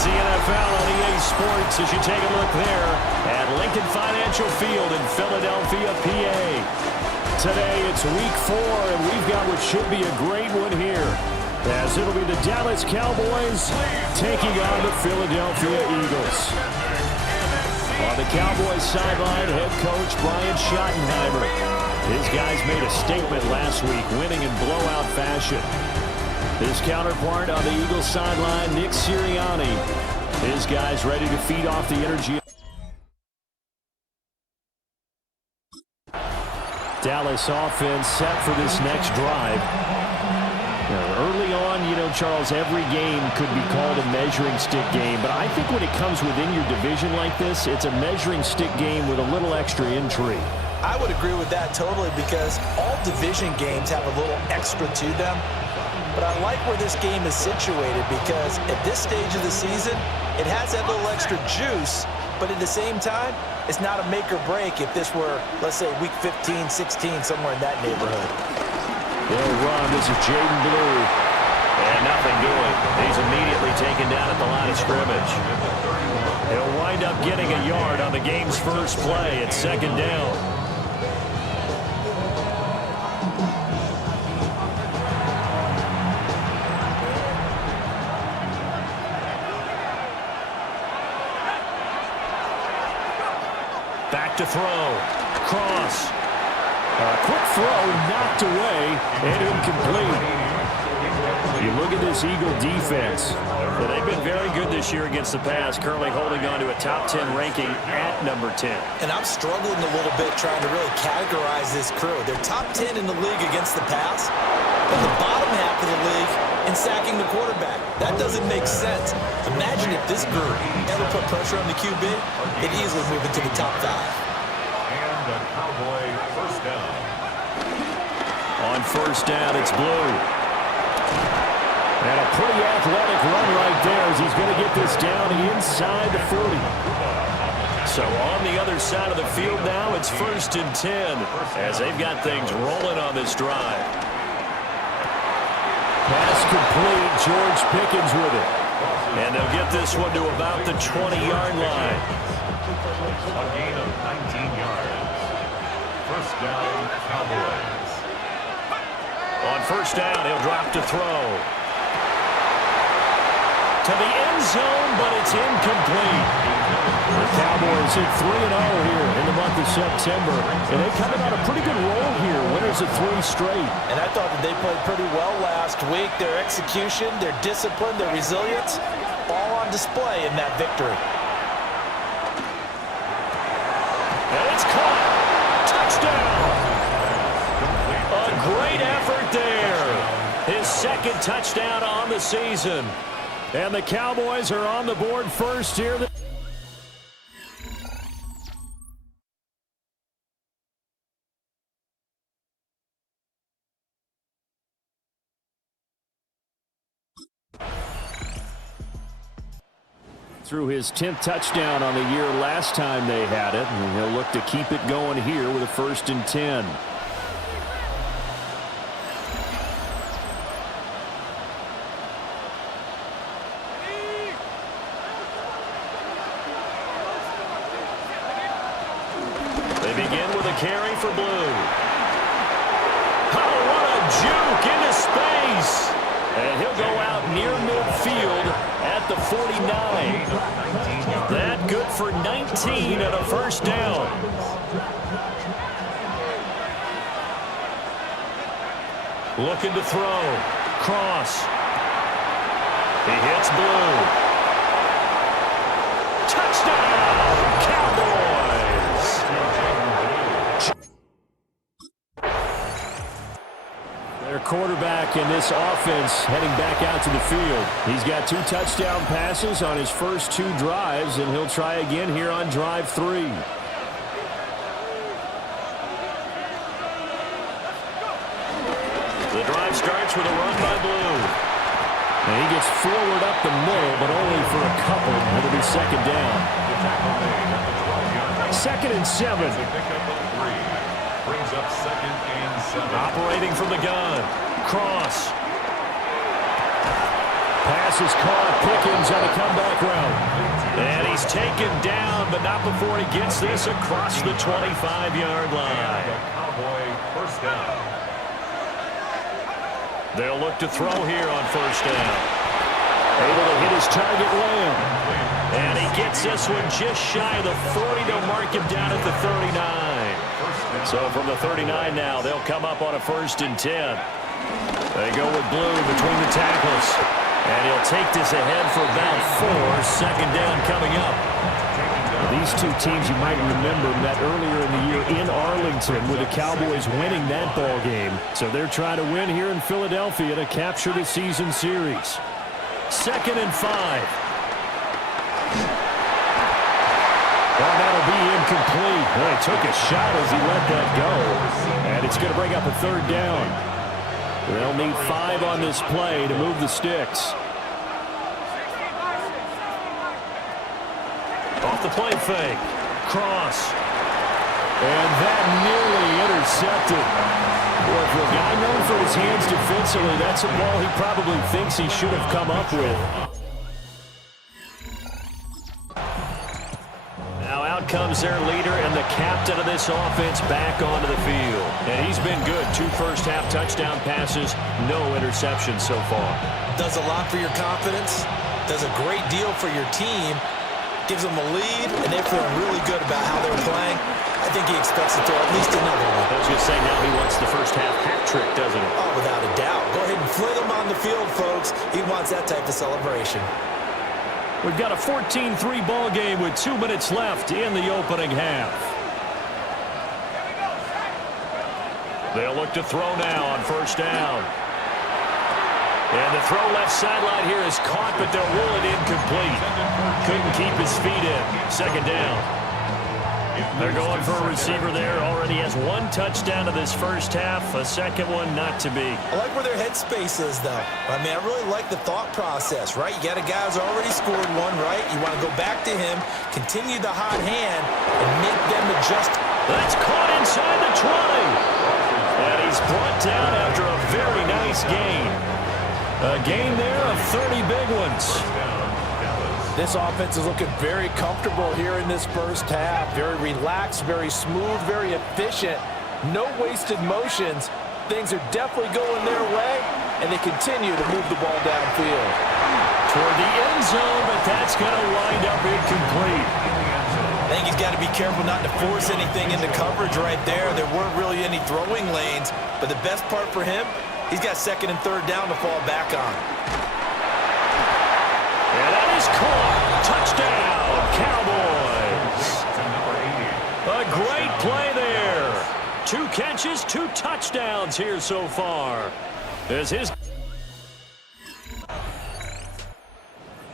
It's the NFL on EA Sports as you take a look there at Lincoln Financial Field in Philadelphia, PA. Today it's week 4, and we've got what should be a great one here, as it'll be the Dallas Cowboys taking on the Philadelphia Eagles. On the Cowboys sideline, head coach Brian Schottenheimer. His guys made a statement last week, winning in blowout fashion. His counterpart on the Eagles sideline, Nick Sirianni. His guys ready to feed off the energy. Dallas offense set for this next drive. Now, early on, Charles, every game could be called a measuring stick game. But I think when it comes within your division like this, it's a measuring stick game with a little extra intrigue. I would agree with that totally, because all division games have a little extra to them. But I like where this game is situated, because at this stage of the season, it has that little extra juice, but at the same time, it's not a make or break if this were, let's say, week 15, 16, somewhere in that neighborhood. They'll run. This is Jaden Blue. And nothing doing. He's immediately taken down at the line of scrimmage. He'll wind up getting a yard on the game's first play at second down. Back to throw. Cross. Quick throw knocked away and incomplete. You look at this Eagle defense. They've been very good this year against the pass, currently holding on to a top 10 ranking at number 10. And I'm struggling a little bit trying to really categorize this crew. They're top 10 in the league against the pass, but the bottom half of the league in sacking the quarterback. That doesn't make sense. Imagine if this group ever put pressure on the QB, they'd easily move into the top 5. And the Cowboy first down. On first down, it's Blue. And a pretty athletic run right there as he's going to get this down inside the 40. So on the other side of the field now, it's 1st and 10 as they've got things rolling on this drive. Pass complete. George Pickens with it. And they'll get this one to about the 20-yard line. A gain of 19 yards. First down, Cowboys. On first down, he'll drop to throw. To the end zone, but it's incomplete. The Cowboys hit 3-0 here in the month of September, and they come on a pretty good roll here, winners of 3 straight. And I thought that they played pretty well last week. Their execution, their discipline, their resilience, all on display in that victory. And it's caught. Touchdown. A great effort there. His second touchdown on the season. And the Cowboys are on the board first here. Threw his 10th touchdown on the year last time they had it, and he'll look to keep it going here with a 1st and 10. They begin with a carry for Blue. Oh, what a juke into space! And he'll go out near midfield at the 49. That good for 19 and a first down. Looking to throw. Cross. He hits Blue. Touchdown, Cowboys! Their quarterback in this offense heading back out to the field. He's got 2 touchdown passes on his first 2 drives, and he'll try again here on drive 3. The drive starts with a run by Blue. And he gets forward up the middle, but only for a couple. It'll be second down. 2nd and 7. Brings up 2nd and 7. Operating from the gun. Cross. Pass is caught. Pickens on the comeback route. And he's taken down, but not before he gets this across the 25-yard line. Cowboy first down. They'll look to throw here on first down. Able to hit his target, Lamb. And he gets this one just shy of the 40. They'll mark him down at the 39. So from the 39 now, they'll come up on a 1st and 10. They go with Blue between the tackles. And he'll take this ahead for about 4. Second down coming up. These two teams, you might remember, met earlier in the year in Arlington with the Cowboys winning that ball game. So they're trying to win here in Philadelphia to capture the season series. 2nd and 5. Well, that'll be incomplete. Well, he took a shot as he let that go. And it's going to bring up a 3rd down. They'll need 5 on this play to move the sticks. Off the play fake. Cross. And that nearly intercepted. Boy, for a guy known for his hands defensively, that's a ball he probably thinks he should have come up with. Now out comes their leader and the captain of this offense back onto the field. And he's been good. 2 first-half touchdown passes, no interceptions so far. Does a lot for your confidence. Does a great deal for your team. Gives them a lead, and they're feeling really good about how they're playing. I think he expects to throw at least another one. I was going to say, now he wants the first-half hat trick, doesn't he? Oh, without a doubt. Go ahead and fling him on the field, folks. He wants that type of celebration. We've got a 14-3 ball game with 2 minutes left in the opening half. They'll look to throw now on first down. And the throw left sideline here is caught, but they'll rule it incomplete. Couldn't keep his feet in. 2nd down. They're going for a receiver there. Already has 1 touchdown to this first half. A second one not to be. I like where their headspace is, though. I mean, I really like the thought process, right? You got a guy who's already scored 1, right? You want to go back to him, continue the hot hand, and make them adjust. That's caught inside the 20. And he's brought down after a very nice gain. A gain there of 30 big ones. This offense is looking very comfortable here in this first half. Very relaxed, very smooth, very efficient. No wasted motions. Things are definitely going their way, and they continue to move the ball downfield. Toward the end zone, but that's going to wind up incomplete. I think he's got to be careful not to force anything into coverage right there. There weren't really any throwing lanes, but the best part for him, he's got 2nd and 3rd down to fall back on. And that is caught. Touchdown, Cowboys. A great play there. 2 catches, 2 touchdowns here so far. As his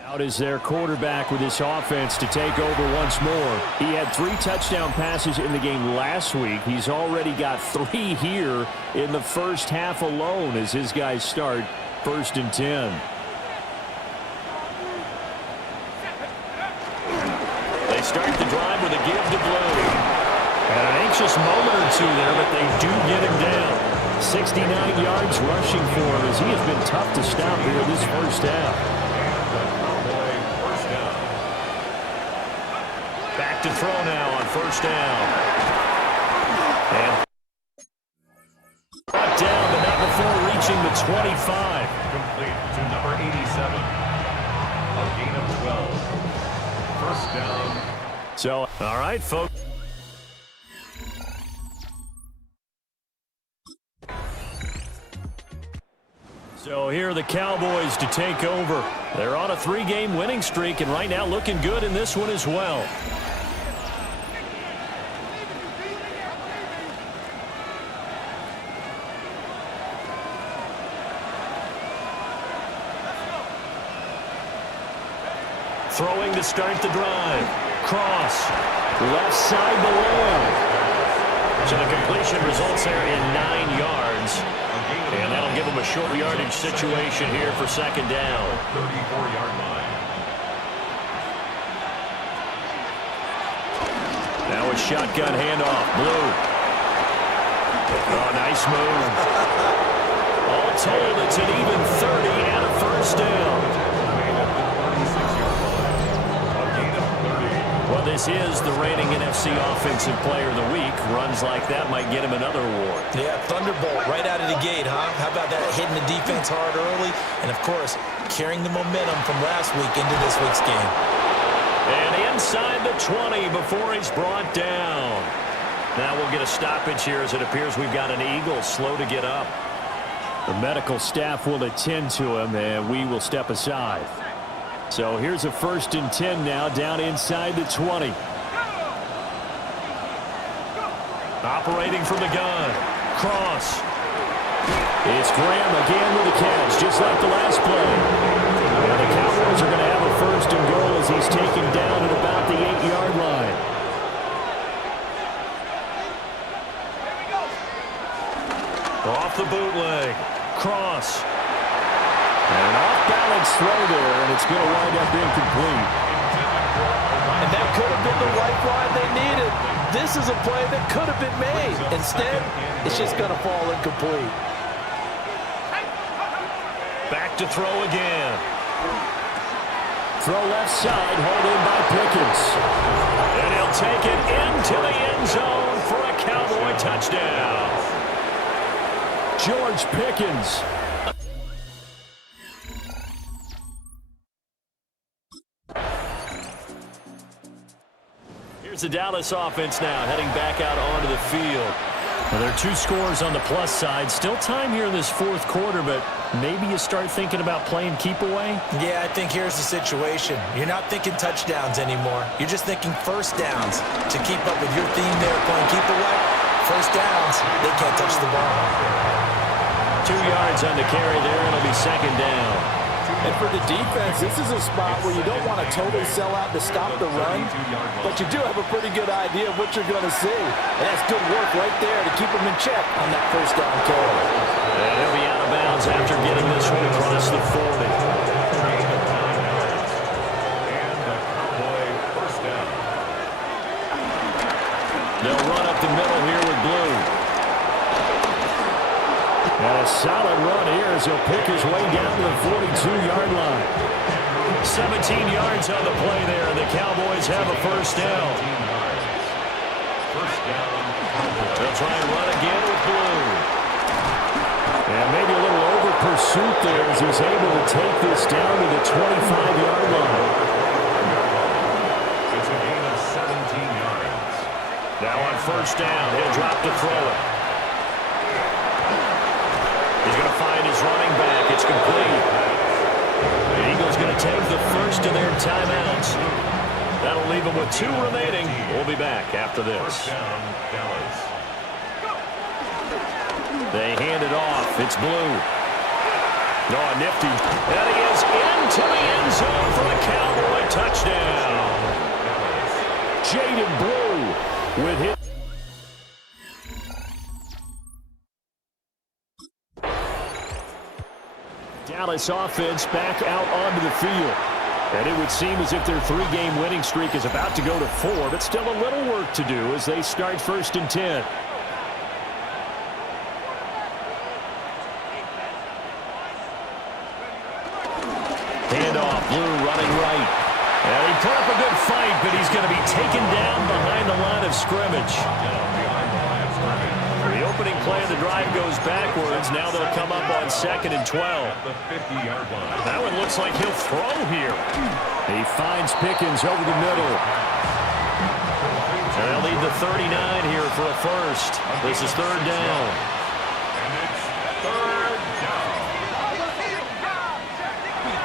out is their quarterback with this offense to take over once more. He had 3 touchdown passes in the game last week. He's already got 3 here in the first half alone as his guys start 1st and 10. They start the drive with a give to Blue. And an anxious moment or 2 there, but they do get him down. 69 yards rushing for him as he has been tough to stop here this first half. Back to throw now on first down. And brought down, but not before reaching the 25. Complete to number 87. A gain of 12. First down. So, all right, folks. So here are the Cowboys to take over. They're on a 3-game winning streak, and right now looking good in this one as well. Throwing to start the drive. Cross. Left side to Lamb. So the completion results there in 9 yards. And that'll give them a short yardage situation here for 2nd down. 34-yard line. Now a shotgun handoff. Blue. Oh, nice move. All told, it's an even 30 and a first down. This is the reigning NFC Offensive Player of the Week. Runs like that might get him another award. Yeah, thunderbolt right out of the gate, huh? How about that, hitting the defense hard early? And, of course, carrying the momentum from last week into this week's game. And inside the 20 before he's brought down. Now we'll get a stoppage here as it appears we've got an Eagle slow to get up. The medical staff will attend to him, and we will step aside. So here's a 1st and 10 now, down inside the 20. Operating from the gun. Cross. It's Graham again with the catch, just like the last play. And the Cowboys are going to have a 1st and goal as he's taken down at about the 8-yard line. Off the bootleg. Cross. And an off-balance throw there, and it's going to wind up incomplete. And that could have been the lifeline they needed. This is a play that could have been made. Instead, it's just going to fall incomplete. Back to throw again. Throw left side, hauled in by Pickens. And he'll take it into the end zone for a Cowboy touchdown. George Pickens. Here's the Dallas offense now, heading back out onto the field. Well, there are 2 scores on the plus side. Still time here in this 4th quarter, but maybe you start thinking about playing keep away? Yeah, I think here's the situation. You're not thinking touchdowns anymore. You're just thinking 1st downs. To keep up with your theme there, playing keep away, 1st downs, they can't touch the ball. 2 yards on the carry there, and it'll be 2nd down. And for the defense, this is a spot where you don't want to totally sell out to stop the run, but you do have a pretty good idea of what you're going to see. And that's good work right there to keep them in check on that 1st down carry. And he'll be out of bounds after getting this one across the 40. They'll run up the middle here with Blue. And a solid run here as he'll pick his way down to the 42-yard line. 17 yards on the play there, and the Cowboys have a 1st down. They'll try and run again with Blue. And maybe a little over pursuit there as he's able to take this down to the 25-yard line. It's a gain of 17 yards. Now on 1st down, he'll drop to throw it. He's going to find his running back. It's complete. The Eagles going to take the 1st of their timeouts. That'll leave them with 2 remaining. We'll be back after this. 1st down, Dallas. They hand it off. It's Blue. Oh, nifty. And he is into the end zone for a Cowboy touchdown. Jaden Blue with his. Dallas offense back out onto the field. And it would seem as if their 3-game winning streak is about to go to 4, but still a little work to do as they start 1st and 10. Handoff, Blue running right. And he put up a good fight, but he's going to be taken down behind the line of scrimmage. The opening play of the drive goes backwards. Now they'll come up on 2nd and 12. The 50-yard line. That one looks like he'll throw here. He finds Pickens over the middle. And they'll lead the 39 here for a 1st. This is 3rd down. And it's 3rd down.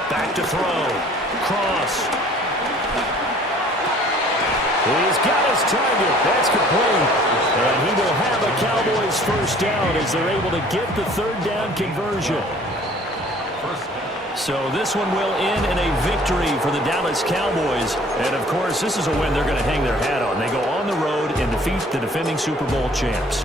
Back to throw. Cross. He's got his target. That's complete. And he will have a Cowboys 1st down as they're able to get the 3rd down conversion. So this one will end in a victory for the Dallas Cowboys. And, of course, this is a win they're going to hang their hat on. They go on the road and defeat the defending Super Bowl champs.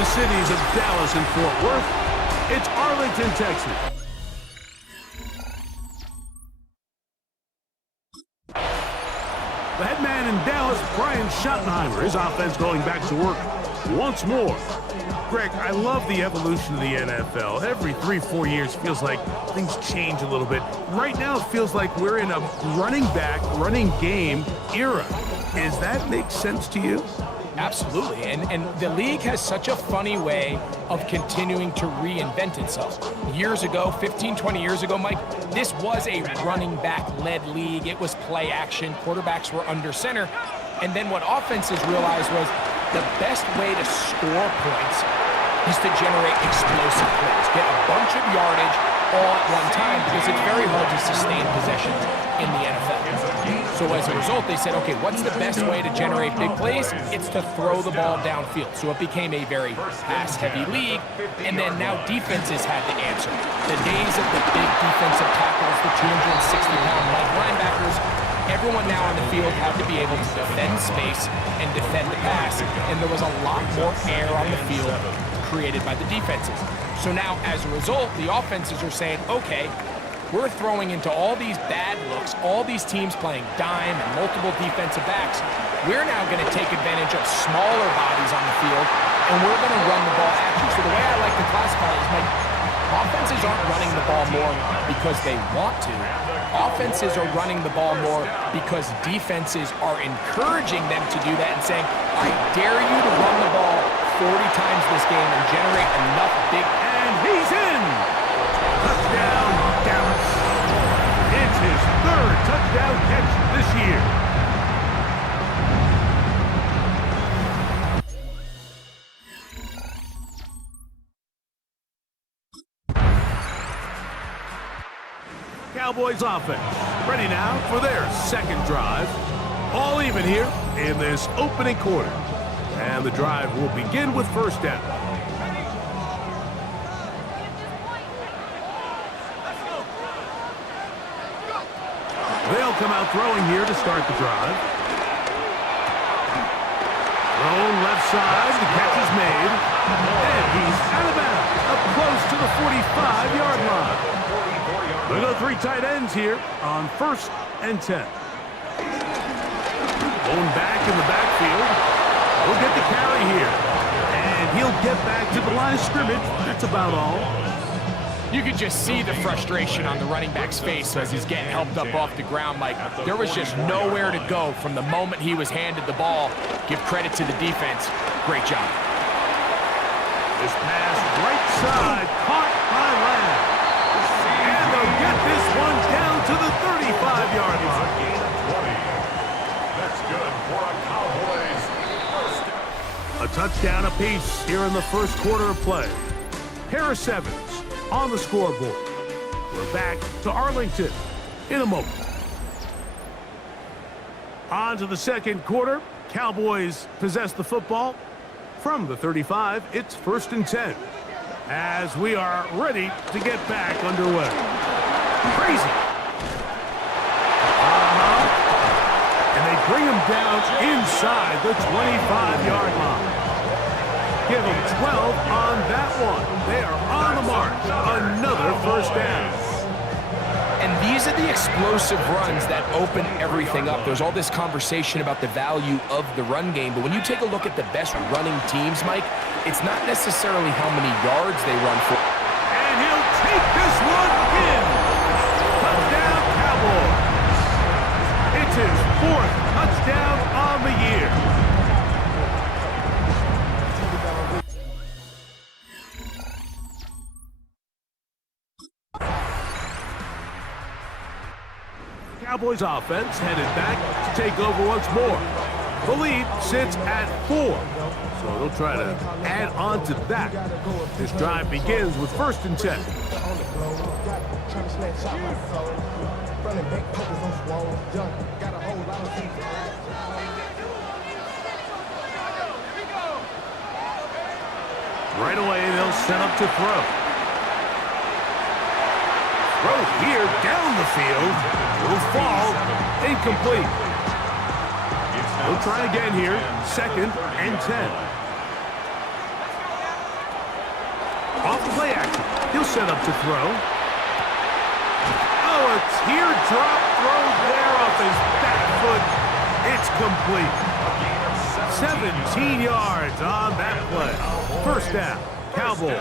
the cities of Dallas and Fort Worth, it's Arlington, Texas. The head man in Dallas, Brian Schottenheimer, his offense going back to work once more. Greg, I love the evolution of the NFL. Every 3-4 years feels like things change a little bit. Right now it feels like we're in a running back, running game era. Does that make sense to you? Absolutely, and the league has such a funny way of continuing to reinvent itself. Years ago, 15, 20 years ago, Mike, this was a running back-led league. It was play action. Quarterbacks were under center. And then what offenses realized was the best way to score points is to generate explosive plays. Get a bunch of yardage all at one time because it's very hard to sustain possessions in the NFL. So as a result, they said, okay, what's the best way to generate big plays? It's to throw the ball downfield. So it became a very pass-heavy league, and then now defenses had to answer. The days of the big defensive tackles, the 260-pound linebackers, everyone now on the field had to be able to defend space and defend the pass, and there was a lot more air on the field created by the defenses. So now, as a result, the offenses are saying, okay, we're throwing into all these bad looks, all these teams playing dime and multiple defensive backs. We're now going to take advantage of smaller bodies on the field, and we're going to run the ball at you. So the way I like to classify it is, like, offenses aren't running the ball more because they want to. Offenses are running the ball more because defenses are encouraging them to do that and saying, I dare you to run the ball 40 times this game and generate enough big... And he's in! Touchdown, Dallas. It's his third touchdown catch this year. Cowboys offense ready now for their second drive. All even here in this opening quarter. And the drive will begin with first down. They'll come out throwing here to start the drive. Thrown left side, the catch is made. And he's out of bounds, up close to the 45-yard line. We'll go three tight ends here on 1st and 10. Going back in the backfield. He'll get the carry here. And he'll get back to the line of scrimmage. That's about all. You could just see the frustration on the running back's face as he's getting helped up off the ground. Like, there was just nowhere to go from the moment he was handed the ball. Give credit to the defense. Great job. This pass right side, caught by Lamb. And they'll get this one down to the 35-yard line. That's good for a Cowboys first. A touchdown apiece here in the first quarter of play. Harris Evans on the scoreboard. We're back to Arlington in a moment. On to the second quarter. Cowboys possess the football from the 35. It's 1st and 10 as we are ready to get back underway. Crazy. And they bring him down inside the 25-yard line. Give them 12 on that one. They are on the mark. Another first down. And these are the explosive runs that open everything up. There's all this conversation about the value of the run game, but when you take a look at the best running teams, Mike, it's not necessarily how many yards they run for. And he'll take this one in. Touchdown, Cowboys. It's his 4th touchdown on the year. Cowboys offense headed back to take over once more. The lead sits at 4, so they'll try to add on to that. This drive begins with 1st and 10. Right away, they'll set up to throw. Throw here down the field. Will fall. Incomplete. We'll try again here. 2nd and 10. Off play action. He'll set up to throw. Oh, a teardrop throw there off his back foot. It's complete. 17 yards on that play. First down, Cowboys.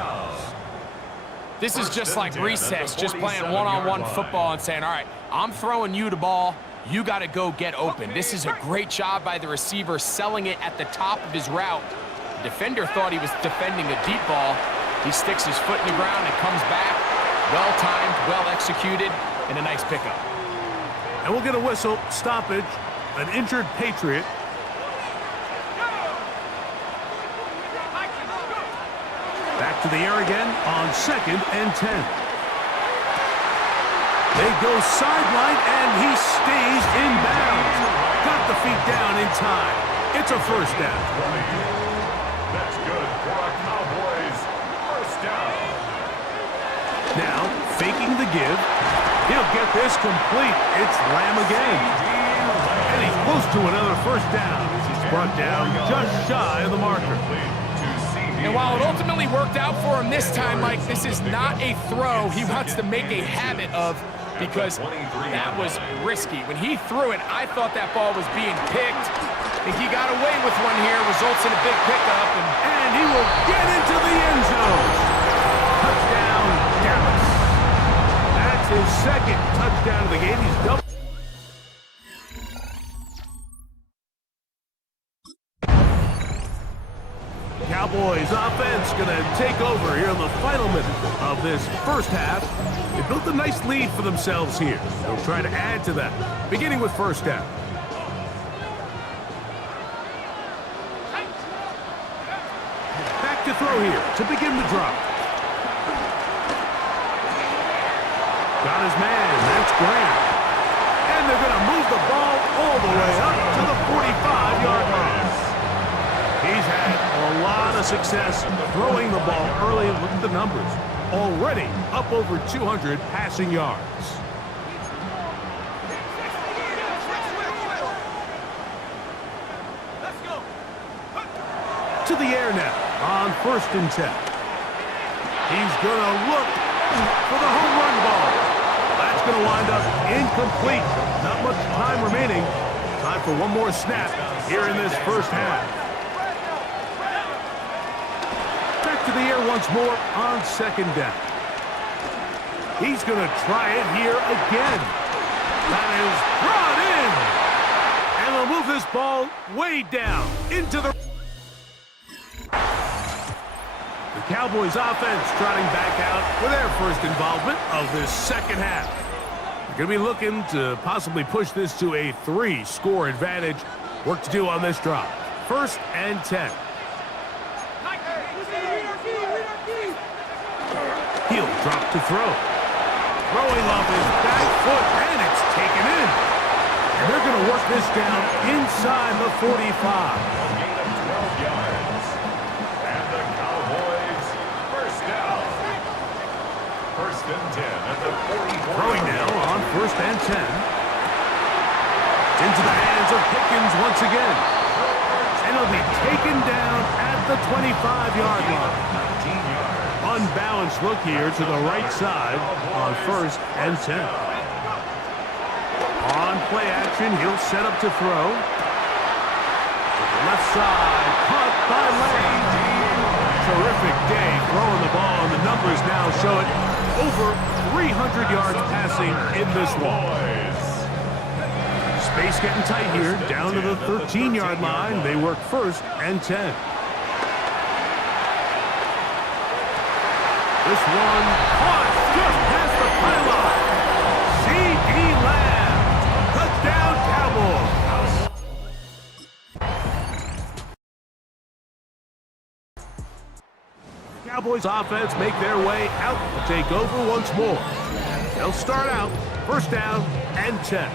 This is just like recess, just playing one-on-one football and saying, all right, I'm throwing you the ball. You got to go get open. This is a great job by the receiver selling it at the top of his route. The defender thought he was defending a deep ball. He sticks his foot in the ground and comes back. Well-timed, well-executed, and a nice pickup. And we'll get a whistle, stoppage, an injured Patriot. Back to the air again on 2nd and 10. They go sideline, and he stays in bounds. Got the feet down in time. It's a first down. That's good for a Cowboys first down. Now, faking the give. He'll get this complete. It's Lamb again. And he's close to another first down. He's brought down just shy of the marker. And while it ultimately worked out for him this time, Mike, this is not a throw he wants to make a habit of, because that was risky. When he threw it, I thought that ball was being picked. I think he got away with one here, results in a big pickup. And he will get into the end zone. Touchdown, Dallas. That's his second touchdown of the game. He's double. Cowboys offense going to take over here in the final minute of this first half. They built a nice lead for themselves here. They'll try to add to that, beginning with first down. Back to throw here to begin the drop. Got his man, that's Grant. And they're going to move the ball all the way up to the 45-yard line. He's had a lot of success throwing the ball early. Look at the numbers. Already up over 200 passing yards. To the air now on 1st and 10. He's going to look for the home run ball. That's going to wind up incomplete. Not much time remaining. Time for one more snap here in this first half. To the air once more on 2nd down. He's going to try it here again. That is brought in. And they'll move this ball way down into the... The Cowboys offense trotting back out for their first involvement of this second half. They're going to be looking to possibly push this to a 3-score advantage. Work to do on this drive. 1st and 10. He'll drop to throw. Throwing off his back foot, and it's taken in. And they're going to work this down inside the 45. A gain of 12 yards. And the Cowboys first down. 1st and 10 at the 44. Throwing now on 1st and 10. Into the hands of Pickens once again. And he'll be taken down at the 25-yard line. 19 yards. Unbalanced look here to the right side on 1st and 10. On play action, he'll set up to throw. To the left side, caught by Lamb. Terrific day throwing the ball, and the numbers now show it. Over 300 yards passing in this one. Space getting tight here, down to the 13-yard line. They work 1st and 10. This one caught just past the pylon. C.D. Lamb. Touchdown, Cowboys. Cowboys offense make their way out to take over once more. They'll start out 1st down and 10.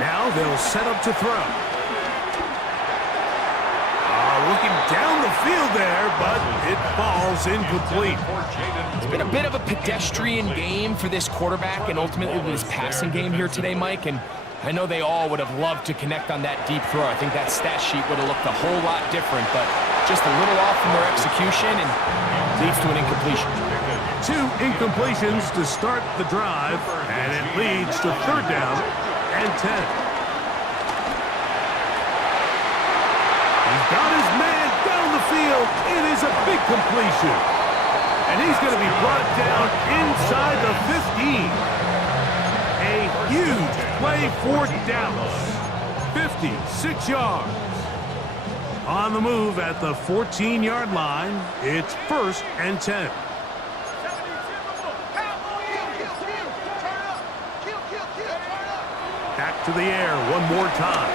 Now they'll set up to throw. Looking down the the field there, but it falls incomplete. It's been a bit of a pedestrian game for this quarterback and ultimately this passing game here today, Mike. And I know they all would have loved to connect on that deep throw. I think that stat sheet would have looked a whole lot different, but just a little off from their execution and leads to an incompletion. 2 incompletions to start the drive, and it leads to 3rd down and 10. He's got his man down the field. It is a big completion. And he's going to be brought down inside the 15. A huge play for Dallas. 56 yards. On the move at the 14-yard line, it's 1st and 10. Back to the air one more time.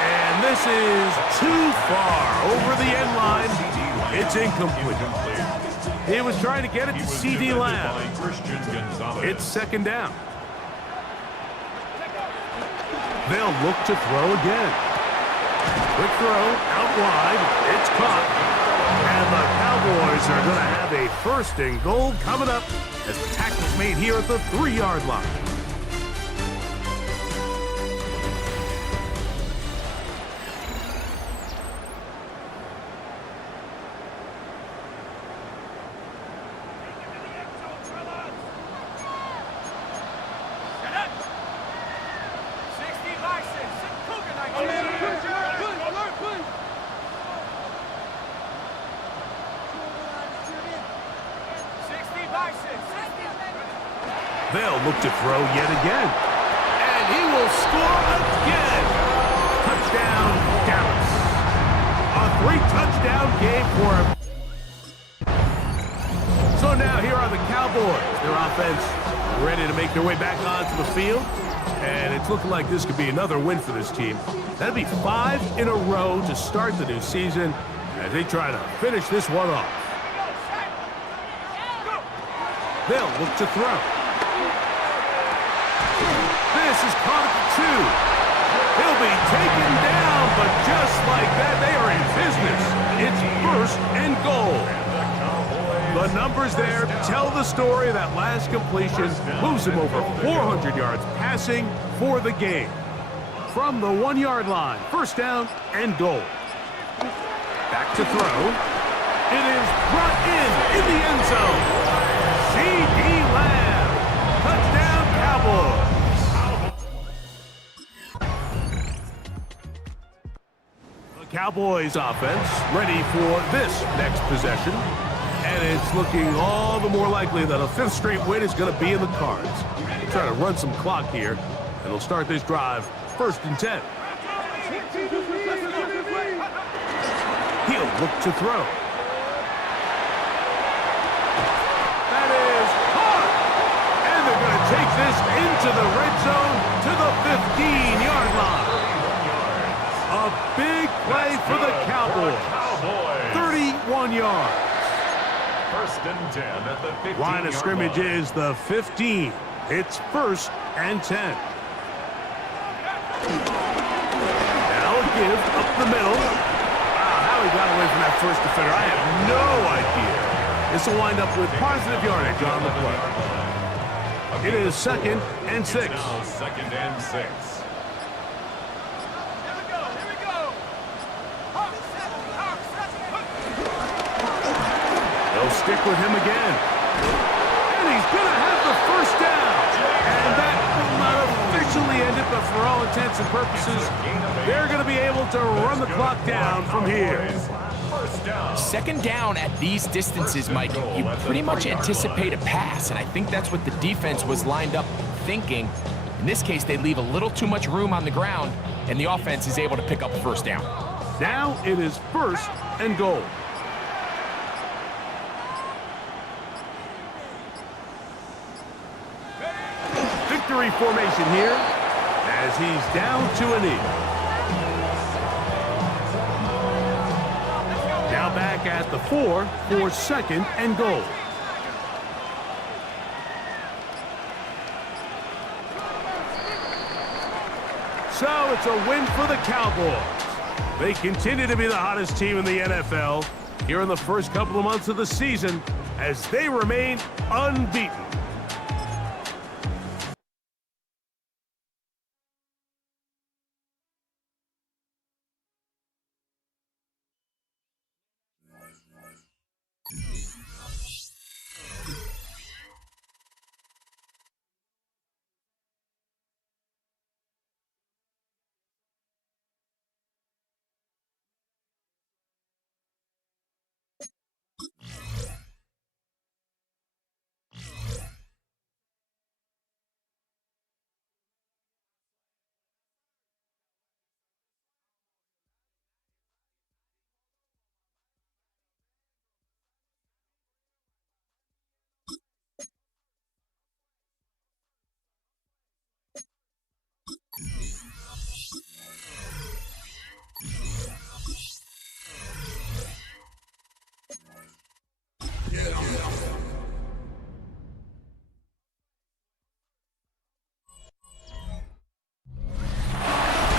And this is too far over the end line. It's incomplete. He was trying to get it to C.D. Lamb. It's 2nd down. They'll look to throw again. Quick throw out wide. It's caught. And the Cowboys are going to have a 1st and goal coming up as the tackle's made here at the 3-yard line. They'll look to throw yet again. And he will score again. Touchdown, Dallas. A 3-touchdown game for him. So now here are the Cowboys. Their offense ready to make their way back onto the field. And it's looking like this could be another win for this team. That'd be 5 in a row to start the new season as they try to finish this one off. They'll look to throw. This is caught at the 2. He'll be taken down, but just like that, they are in business. It's 1st and goal. The numbers there tell the story. That last completion moves him over 400 yards passing for the game. From the 1-yard line, 1st down and goal. Back to throw. It is brought in the end zone. C.D. Lamb. Touchdown, Cowboys. Cowboys offense ready for this next possession. And it's looking all the more likely that a 5th straight win is going to be in the cards. Try to run some clock here, and they'll start this drive 1st and 10. He'll look to throw. That is caught! And they're going to take this into the red zone to the 15-yard line. A big play for the Cowboys. 31 yards. 1st and 10 at the 15-yard line of scrimmage is the 15. It's 1st and 10. Now a give up the middle. Wow, how he got away from that first defender, I have no idea. This will wind up with positive yardage on the play. It is 2nd and 6. 2nd and 6. They'll stick with him again. And he's going to have the 1st down. And that will not officially end it, but for all intents and purposes, they're going to be able to run the clock down from here. 2nd down at these distances, Mike, you pretty much anticipate a pass, and I think that's what the defense was lined up thinking. In this case, they leave a little too much room on the ground, and the offense is able to pick up a 1st down. Now it is 1st and goal. Victory formation here as he's down to a knee. Now back at the 4 for 2nd and goal. So it's a win for the Cowboys. They continue to be the hottest team in the NFL here in the first couple of months of the season as they remain unbeaten.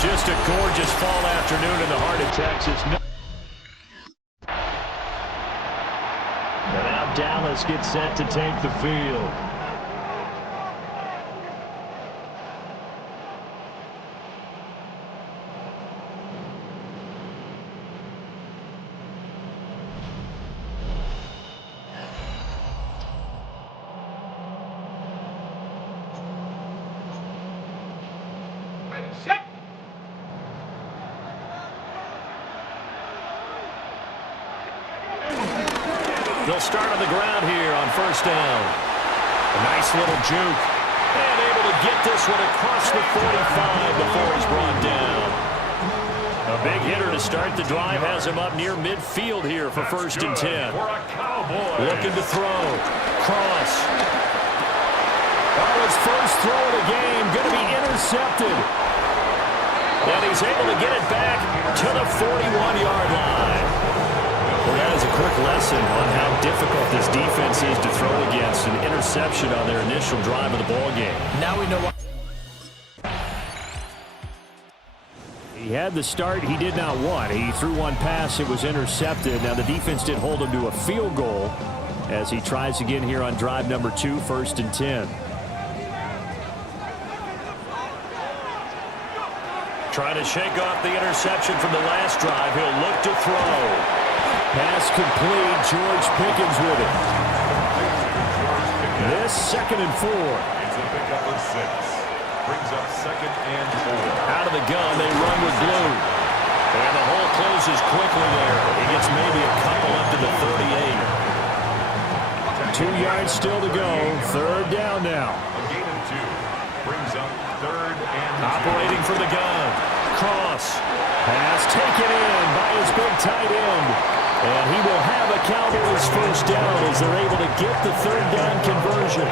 Just a gorgeous fall afternoon in the heart of Texas. And now Dallas gets set to take the field. They'll start on the ground here on first down. A nice little juke. And able to get this one across the 45 before he's brought down. A big hitter to start the drive has him up near midfield here for first and 10. Looking to throw. Cross. Oh, his first throw of the game going to be intercepted. And he's able to get it back to the 41-yard line. Well, that is a quick lesson on how difficult this defense is to throw against. An interception on their initial drive of the ballgame. Now we know why. He had the start he did not want. He threw one pass. It was intercepted. Now the defense did hold him to a field goal as he tries again here on drive number 2, first and 10. Trying to shake off the interception from the last drive. He'll look to throw. Pass complete. George Pickens with it. This second and 4. It's a pickup of 6. Brings up second and 4. Out of the gun, they run with blue. And the hole closes quickly there. He gets maybe a couple up to the 38. 2 yards still to go. Third down now. A gain of 2. Brings up third and 2. Operating from the gun. Cross. Pass taken in by his big tight end. And he will have a Cowboys first down as they're able to get the third down conversion.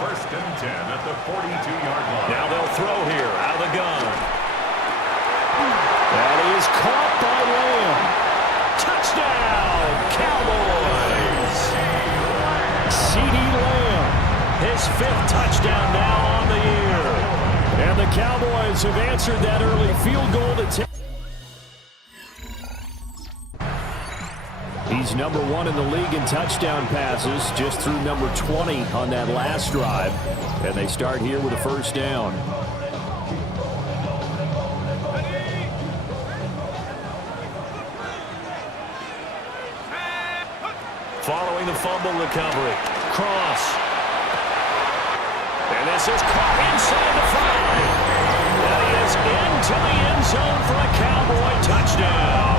First and 10 at the 42-yard line. Now they'll throw here out of the gun. That is caught by Lamb. Touchdown, Cowboys. CeeDee Lamb, his 5th touchdown now on the year. And the Cowboys have answered that early field goal to take. He's number 1 in the league in touchdown passes, just threw number 20 on that last drive. And they start here with a first down. Following the fumble recovery. Cross. And this is caught inside the 5. That is into the end zone for a Cowboy touchdown.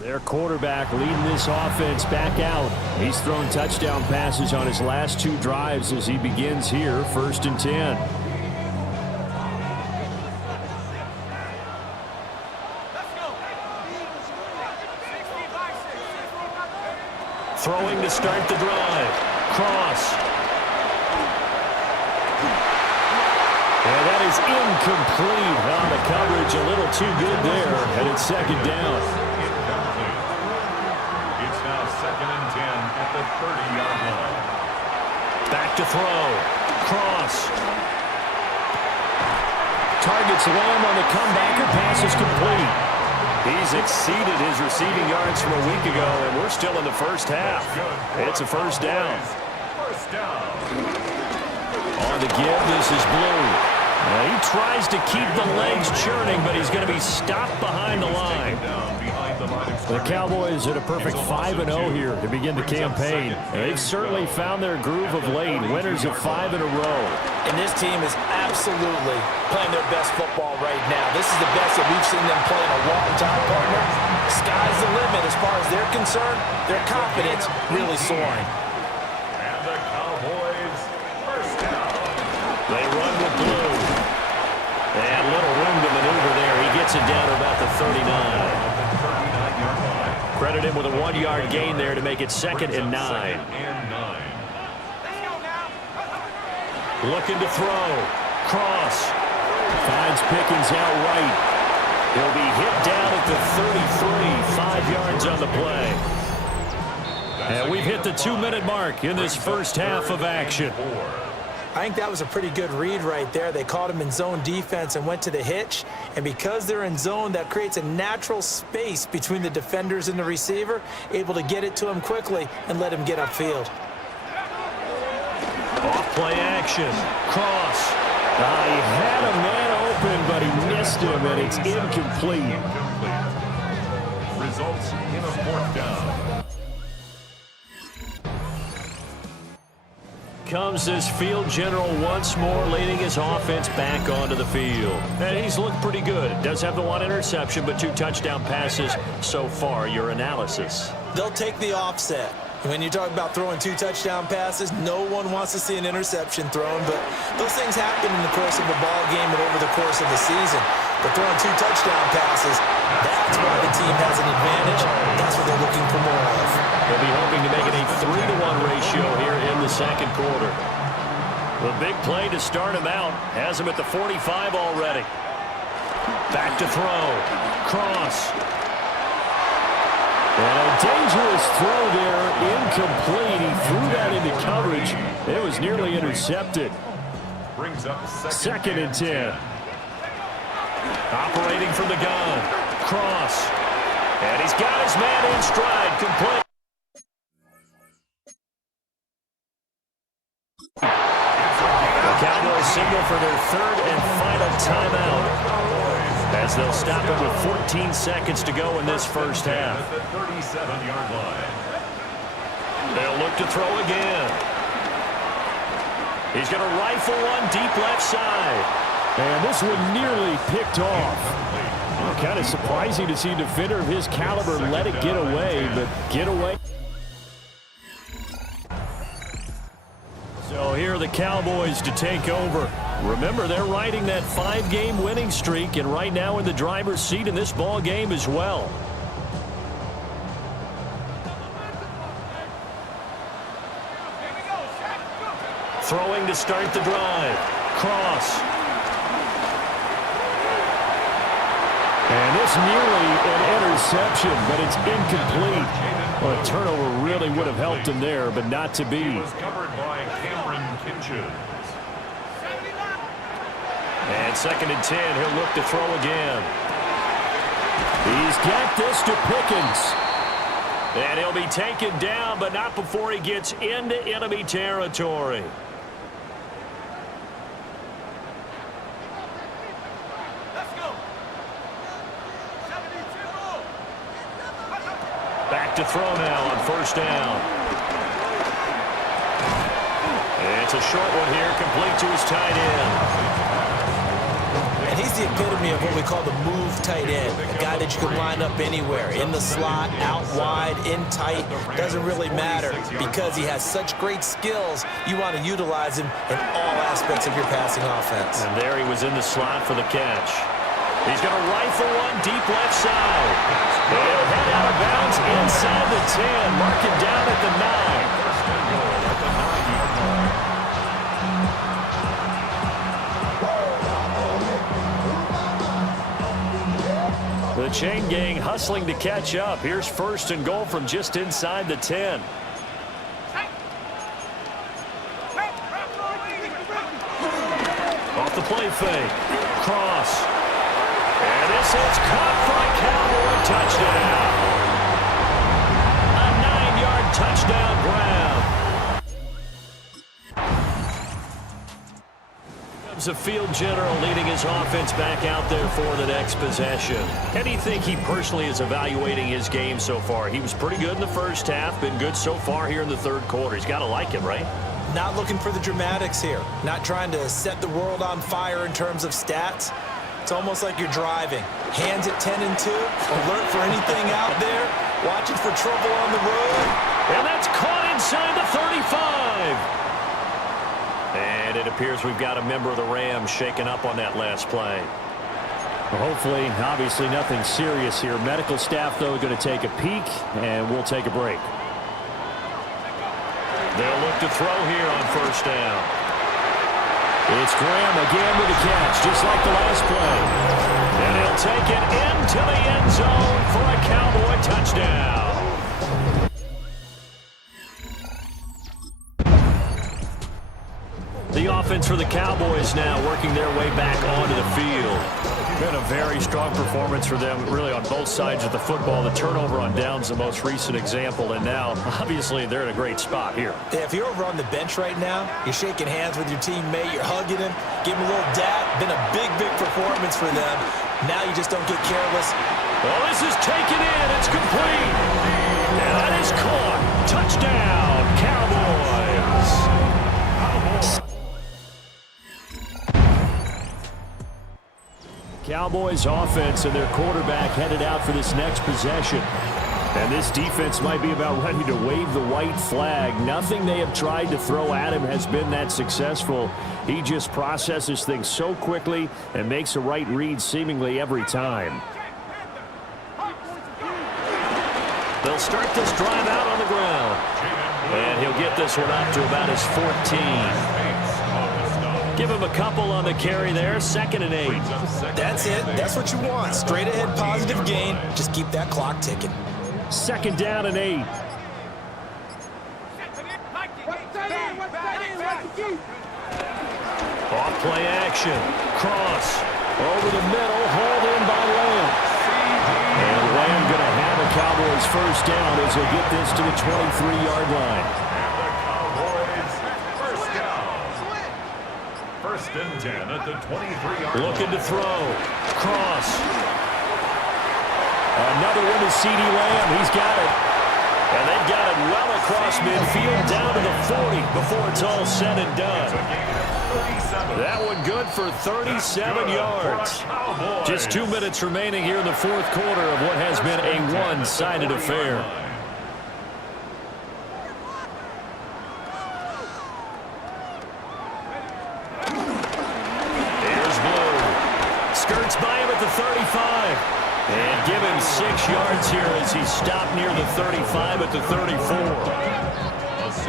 Their quarterback leading this offense back out. He's thrown touchdown passes on his last 2 drives as he begins here, first and 10. Throwing to start the drive. Cross. And that is incomplete on the coverage. A little too good there. And it's second down. It's now second and 10 at the 30-yard line. Back to throw. Cross. Targets Lamb on the comeback, and pass is complete. He's exceeded his receiving yards from a week ago, and we're still in the first half. It's a first down. First down. On the give, this is Blue. He tries to keep the legs churning, but he's going to be stopped behind the line. The Cowboys at a perfect 5-0 here to begin the campaign. They've certainly found their groove of late, winners of 5 in a row. And this team is absolutely playing their best football right now. This is the best that we've seen them play in a long time, partner. Sky's the limit as far as they're concerned. Their confidence really soaring. And the Cowboys first down. They run with Blue. And little room to maneuver there. He gets it down to about the 39. Credit him with a 1-yard gain there to make it 2nd and 9. Looking to throw. Cross. Finds Pickens out right. He'll be hit down at the 33. 5 yards on the play. And we've hit the 2-minute mark in this first half of action. I think that was a pretty good read right there. They caught him in zone defense and went to the hitch. And because they're in zone, that creates a natural space between the defenders and the receiver, able to get it to him quickly and let him get upfield. Off play action. Cross. He had a man open, but he missed him, and it's incomplete. Results in a 4th down. Comes this field general once more, leading his offense back onto the field. And he's looked pretty good. Does have the 1 interception, but 2 touchdown passes so far. Your analysis? They'll take the offset. When you talk about throwing 2 touchdown passes, no one wants to see an interception thrown, but those things happen in the course of a ball game and over the course of the season. But throwing 2 touchdown passes, that's why the team has an advantage. That's what they're looking for more of. They'll be hoping to make it a 3-to-1 ratio here in the 2nd quarter. The big play to start him out has him at the 45 already. Back to throw. Cross. And a dangerous throw there, incomplete. He threw that into coverage. It was nearly intercepted. Brings up 2nd and 10. Operating from the gun. Cross. And he's got his man in stride. Complete. The Cowboys signal for their 3rd and final timeout, as they'll stop it with 14 seconds to go in this first half. At the 37-yard line. They'll look to throw again. He's going to rifle one deep left side. And this one nearly picked off. Kind of surprising to see a defender of his caliber let it get away, but get away. So here are the Cowboys to take over. Remember, they're riding that 5-game winning streak, and right now in the driver's seat in this ball game as well. Throwing to start the drive. Cross. And this nearly an interception, but it's incomplete. Well, a turnover really would have helped him there, but not to be. It was covered by Cameron Kinchins. And 2nd and 10, he'll look to throw again. He's got this to Pickens. And he'll be taken down, but not before he gets into enemy territory. Back to throw now on 1st down. It's a short one here, complete to his tight end. And he's the epitome of what we call the move tight end, a guy that you can line up anywhere, in the slot, out wide, in tight, doesn't really matter because he has such great skills. You want to utilize him in all aspects of your passing offense. And there he was in the slot for the catch. He's going to rifle one deep left side. He'll head out of bounds inside the 10, mark it down at the 9. The chain gang hustling to catch up. Here's 1st and goal from just inside the 10. fake. Cross. And this is caught for a Cowboy touchdown. A 9-yard touchdown grab. Comes a field general leading his offense back out there for the next possession. How do you think he personally is evaluating his game so far? He was pretty good in the first half, been good so far here in the third quarter. He's got to like it, right? Not looking for the dramatics here. Not trying to set the world on fire in terms of stats. It's almost like you're driving. Hands at 10 and 2. Alert for anything out there. Watching for trouble on the road. And that's caught inside the 35. And it appears we've got a member of the Rams shaken up on that last play. Well, hopefully, obviously nothing serious here. Medical staff, though, going to take a peek, and we'll take a break. They'll look to throw here on first down. It's Graham again with a catch, just like the last play. And he'll take it into the end zone for a Cowboy touchdown. The offense for the Cowboys now working their way back onto the field. Been a very strong performance for them, really, on both sides of the football. The turnover on downs, the most recent example, and now, obviously, they're in a great spot here. Yeah, if you're over on the bench right now, you're shaking hands with your teammate, you're hugging him, give him a little dap. Been a big, big performance for them. Now you just don't get careless. Well, this is taken in. It's complete. And that is caught. Touchdown, Cowboys. Cowboys offense and their quarterback headed out for this next possession. And this defense might be about ready to wave the white flag. Nothing they have tried to throw at him has been that successful. He just processes things so quickly and makes a right read seemingly every time. They'll start this drive out on the ground. And he'll get this one up to about his 14. Give him a couple on the carry there. 2nd and 8. That's it. That's what you want. Straight ahead positive gain. Just keep that clock ticking. 2nd down and 8. Off play action. Cross. Over the middle. Hauled in by Lamb. And Lamb going to have a Cowboys first down as they get this to the 23-yard line. First and 10 at the 23-yard line. Looking to throw. Cross. Another one to CeeDee Lamb. He's got it. And they've got it well across midfield down to the 40 before it's all said and done. That one good for 37 yards. Just 2 minutes remaining here in the fourth quarter of what has been a one-sided affair. Skirts by him at the 35. And give him 6 yards here as he stopped near the 35 at the 34.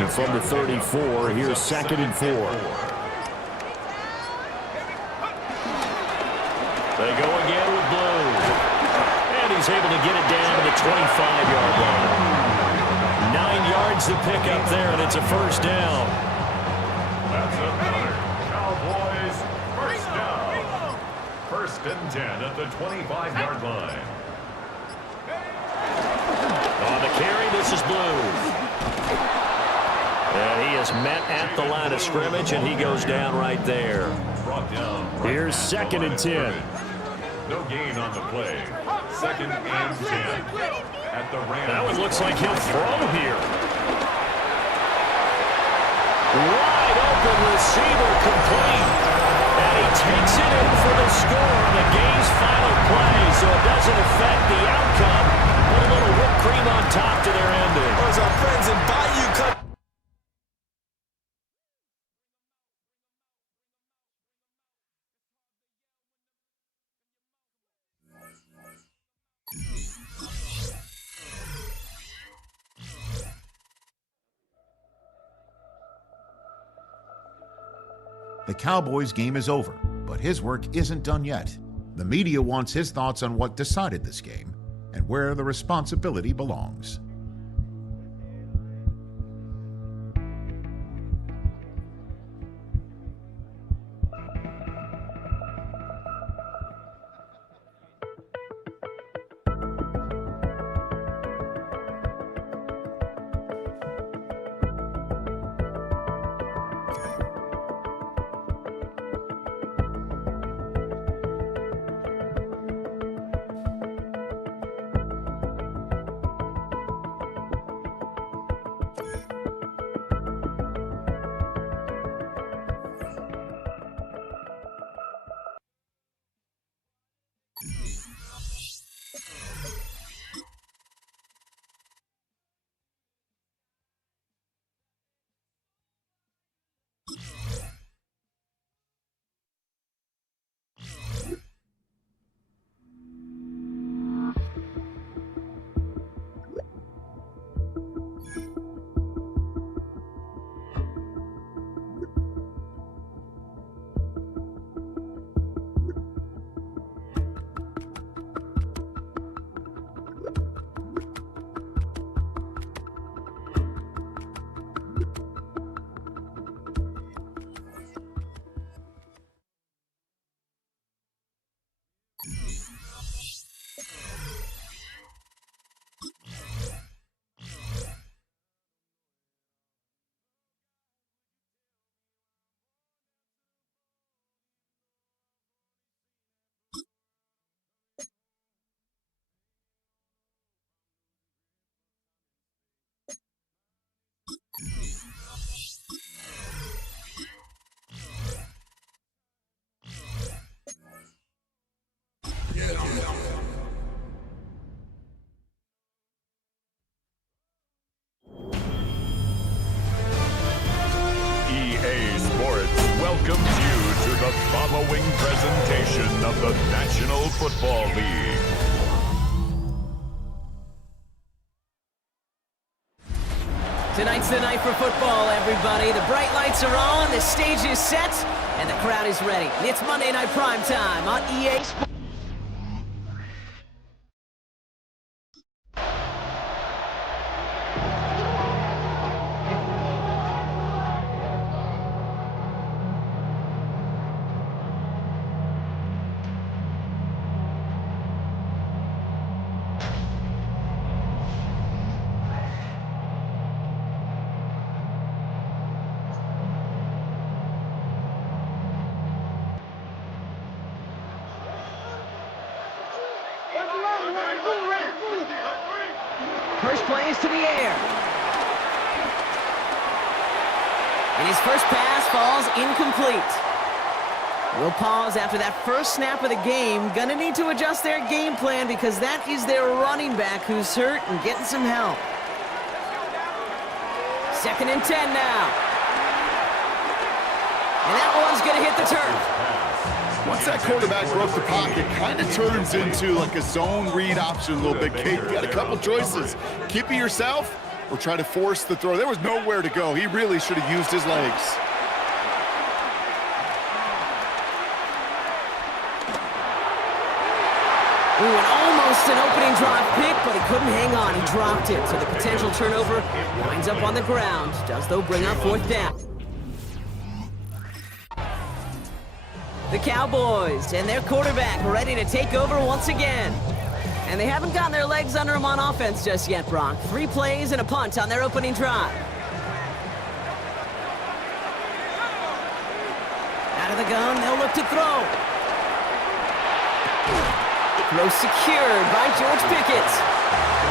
And from the 34, here's 2nd and 4. They go again with Blue. And he's able to get it down to the 25-yard line. 9 yards to pick up there, and it's a first down. That's another Cowboys first down. 1st and 10 at the 25-yard line. On the carry, this is Blue. And he is met at the line of scrimmage, and he goes down right there. Here's 2nd and 10. No gain on the play. 2nd and 10 at the Rams. That one looks like he'll throw here. Wide open receiver complete. And he takes it in for the score on the game's final play, so it doesn't affect the outcome. Put a little whipped cream on top to their ending. Those are friends in Bayou Cut. The Cowboys' game is over, but his work isn't done yet. The media wants his thoughts on what decided this game and where the responsibility belongs. the National Football League. Tonight's the night for football, everybody. The bright lights are on, the stage is set, and the crowd is ready. It's Monday Night Prime Time on EA Sports. First play is to the air. And his first pass falls incomplete. We'll pause after that first snap of the game. Gonna need to adjust their game plan because that is their running back who's hurt and getting some help. 2nd and 10 now. And that one's gonna hit the turf. Once that quarterback broke the pocket, kind of turns into like a zone read option a little bit. Kate, you got a couple choices. Keep it yourself or try to force the throw. There was nowhere to go. He really should have used his legs. Ooh, and almost an opening drive pick, but he couldn't hang on. He dropped it, so the potential turnover winds up on the ground. Does, though, bring up 4th down. The Cowboys and their quarterback ready to take over once again. And they haven't gotten their legs under them on offense just yet, Brock. 3 plays and a punt on their opening drive. Out of the gun, they'll look to throw. Throw secured by George Pickett.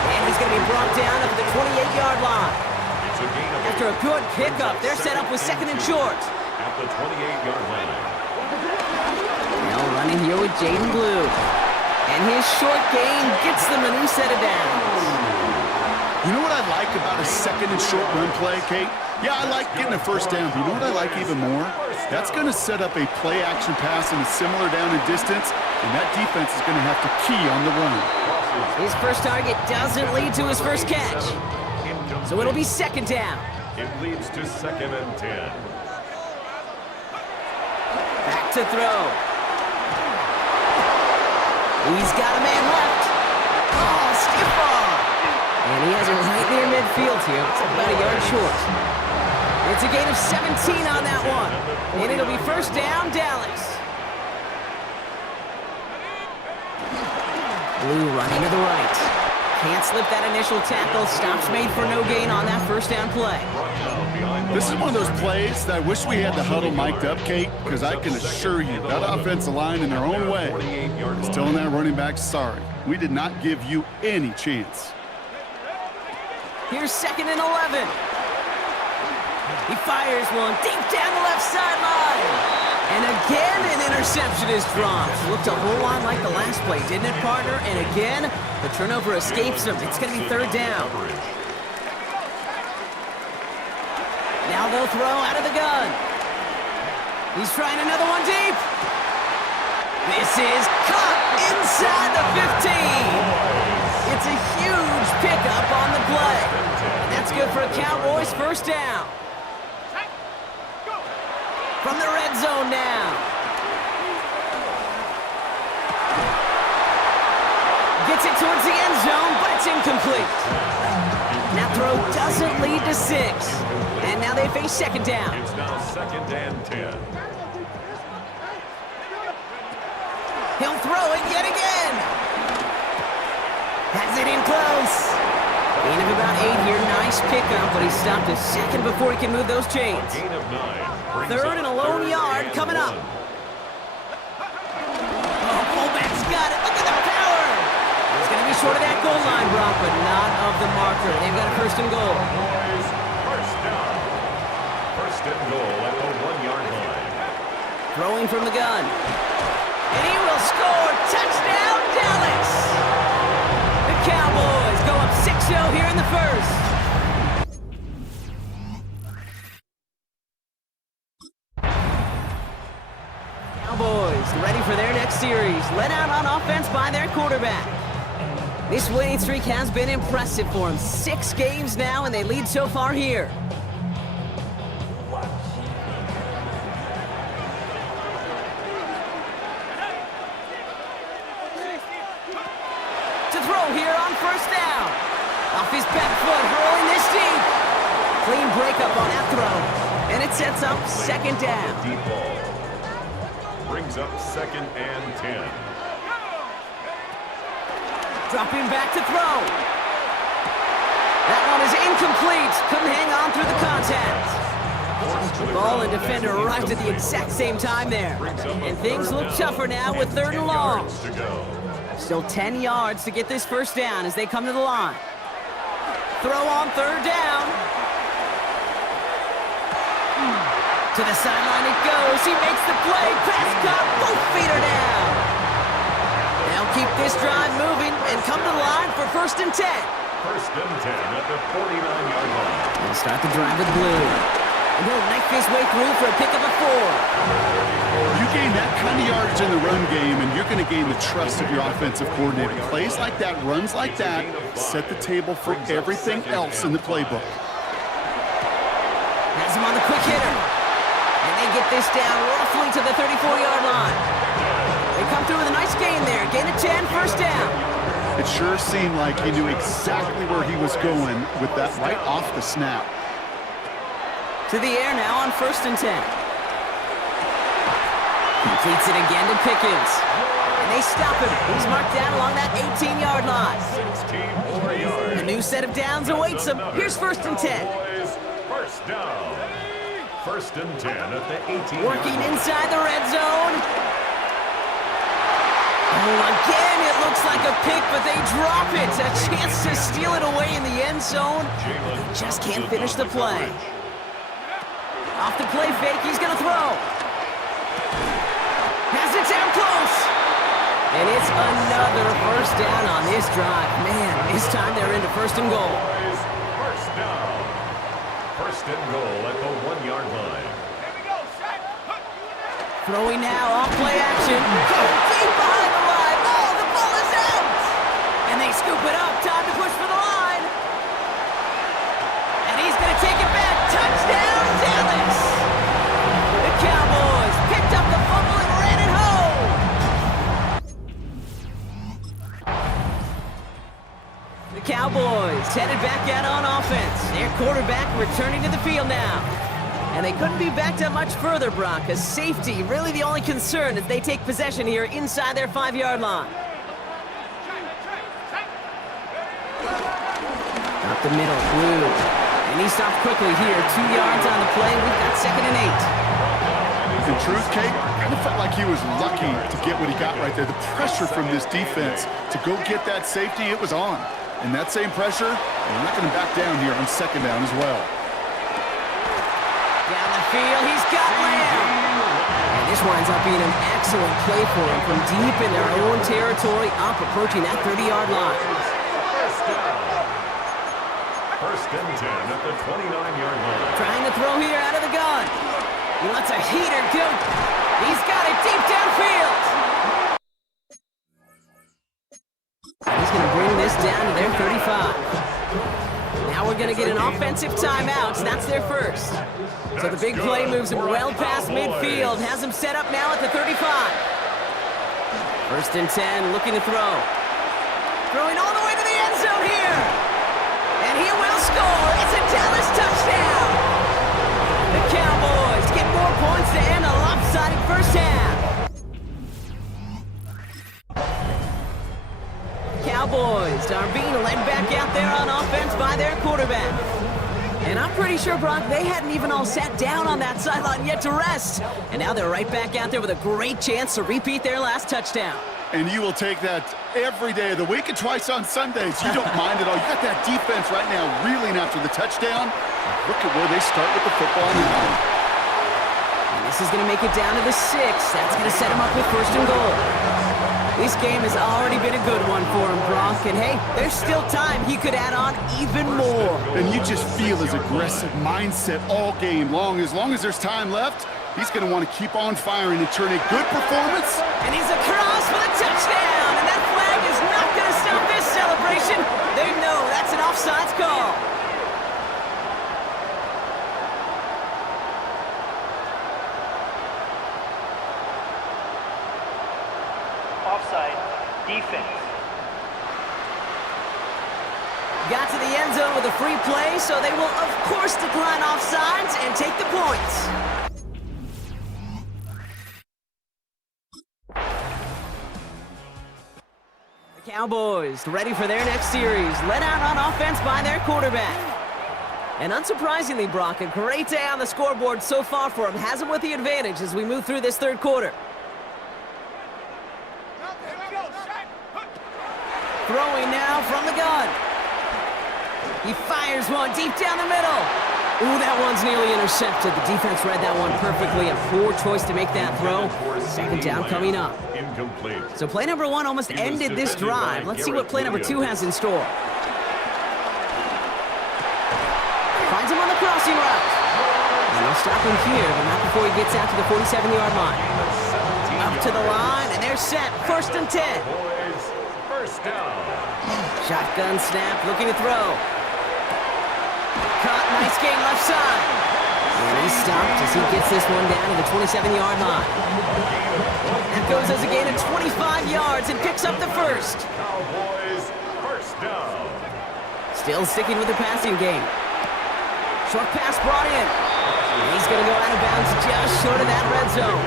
And he's going to be brought down up at the 28-yard line. After a good pickup, they're set up with 2nd and short. At the 28-yard line. Now running here with Jaden Blue. And his short gain gets them a new set of downs. You know what I like about a 2nd and short run play, Kate? Yeah, I like getting a first down. But you know what I like even more? That's going to set up a play action pass in a similar down and distance, and that defense is going to have to key on the run. His first target doesn't lead to his first catch. So it'll be 2nd down. It leads to 2nd and 10. Back to throw. He's got a man left. Oh, stiff arm. And he has it right near midfield here. It's about a yard short. It's a gain of 17 on that one. And it'll be 1st down, Dallas. Blue running to the right. Can't slip that initial tackle. Stops made for no gain on that 1st down play. This is one of those plays that I wish we had the huddle mic'd up, Kate, because I can assure you that offensive line in their own way is telling that running back, sorry, we did not give you any chance. Here's 2nd and 11. He fires one deep down the left sideline. And again, an interception is dropped. Looked a whole lot like the last play, didn't it, partner? And again, the turnover escapes him. It's going to be 3rd down. Now they'll throw out of the gun. He's trying another one deep. This is caught inside the 15. It's a huge pickup on the play. And that's good for a Cowboys 1st down. From the red zone now. Gets it towards the end zone, but it's incomplete. That throw doesn't lead to 6. And now they face 2nd down. It's now 2nd and 10. He'll throw it yet again. Has it in close. Gain of about 8 here. Nice pickup, but he stopped a second before he can move those chains. Gain of 9. 3rd and a lone yard coming up. Oh, fullback's got it. Look at the power. He's going to be short of that goal line, Brock, but not of the marker. They've got a 1st and goal. Boys, 1st down. 1st and goal at the 1-yard line. Throwing from the gun. And he will score. Touchdown, Dallas. The Cowboys go up 6-0 here in the 1st. Cowboys ready for their next series. series, led out on offense by their quarterback. This winning streak has been impressive for them. 6 games now, and they lead so far here. To throw here on first down. Off his back foot, hurling this deep. Clean breakup on that throw. And it sets up second down. Deep ball. Brings up 2nd and 10. Dropping back to throw. That one is incomplete. Couldn't hang on through the contact. Ball and defender arrived at the exact same time there. And things look tougher now with 3rd and long. Still 10 yards to get this first down as they come to the line. Throw on 3rd down. To the sideline it goes. He makes the play. Pass caught. Both feet are down. They'll keep this drive moving and come to the line for 1st and 10. 1st and 10 at the 49-yard line. They'll start the drive with blue. And he'll knife his way through for a pick of a 4. You gain that kind of yardage in the run game, and you're going to gain the trust of your offensive coordinator. Plays like that, runs like that, set the table for everything else in the playbook. Has him on the quick hitter. And they get this down roughly to the 34-yard line. They come through with a nice gain there. Gain of 10, first down. It sure seemed like he knew exactly where he was going with that right off the snap. To the air now on 1st and 10. Completes it again to Pickens. And they stop him. He's marked down along that 18-yard line. 16 more yards. A new set of downs awaits him. Here's 1st and 10. First down. 1st and 10 at the 18. Working inside the red zone. Oh, again, it looks like a pick, but they drop it. A chance to steal it away in the end zone. They just can't finish the play. Off the play fake, he's going to throw. Has it down close. And it's another first down on this drive. Man, this time they're into 1st and goal. First down. 1st and goal at the 1-yard line. Throwing now, off play action. Deep behind the line. Oh, the ball is out. And they scoop it up. Time to push for the line. And he's going to take it back. Touchdown, Dallas. The Cowboys picked up the fumble and ran it home. The Cowboys headed back out on offense. Their quarterback returning to the field now. And they couldn't be backed up much further, Brock, as safety really the only concern as they take possession here inside their 5-yard line. Up the middle, Blue. And he stopped quickly here. 2 yards on the play. We've got 2nd and 8. In truth, Kate, I kind of felt like he was lucky to get what he got right there. The pressure from this defense to go get that safety, it was on. And that same pressure, they're not going to back down here on 2nd down as well. Down the field, he's got Lamb. And this winds up being an excellent play for him from deep in their own territory, up approaching that 30-yard line. 1st and 10 at the 29-yard line. Trying to throw here out of the gun. He wants a heater, too. He's got it deep downfield. He's going to bring this down to their 35. Now we're going to get an offensive timeout. That's their first. So the big play moves him well past midfield. Has him set up now at the 35. 1st and 10, looking to throw. Throwing all the way to the end zone here. And he will score. It's a Dallas touchdown. The Cowboys get more points to end a lopsided first half. Cowboys are being led back out there on offense by their quarterback. And I'm pretty sure, Brock, they hadn't even all sat down on that sideline yet to rest. And now they're right back out there with a great chance to repeat their last touchdown. And you will take that every day of the week and twice on Sundays. You don't mind at all. You got that defense right now reeling after the touchdown. Look at where they start with the football now. And this is going to make it down to the 6. That's going to set them up with 1st and goal. This game has already been a good one for him, Brock. And hey, there's still time he could add on even more. And you just feel his aggressive mindset all game long. As long as there's time left, He's going to want to keep on firing and turn a good performance. And he's across for the touchdown. And that flag is not going to stop this celebration. They know that's an offsides call. Offside, defense. Got to the end zone with a free play, so they will, of course, decline offsides and take the points. The Cowboys ready for their next series, led out on offense by their quarterback. And unsurprisingly, Brock, a great day on the scoreboard so far for him. Has him with the advantage as we move through this third quarter. Throwing now from the gun. He fires one deep down the middle. Ooh, that one's nearly intercepted. The defense read that one perfectly. A poor choice to make that throw. Second down coming up. Incomplete. So play number one almost ended this drive. Let's see what play number two has in store. Finds him on the crossing route. And they'll stop him here, but not before he gets out to the 47-yard line. Up to the line, and they're set. 1st and 10. First down. Shotgun snap, looking to throw. Caught, nice gain left side. And he's stopped as he gets this one down to the 27-yard line. That goes as a gain of 25 yards and picks up the first. Cowboys, first down. Still sticking with the passing game. Short pass brought in. And he's going to go out of bounds just short of that red zone.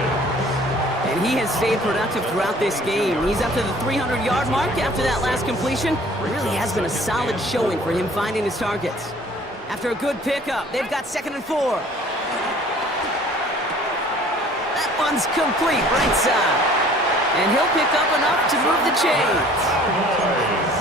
And he has stayed productive throughout this game. He's up to the 300-yard mark after that last completion. It really has been a solid showing for him finding his targets. After a good pickup, they've got 2nd and 4. That one's complete, right side. And he'll pick up enough to move the chains.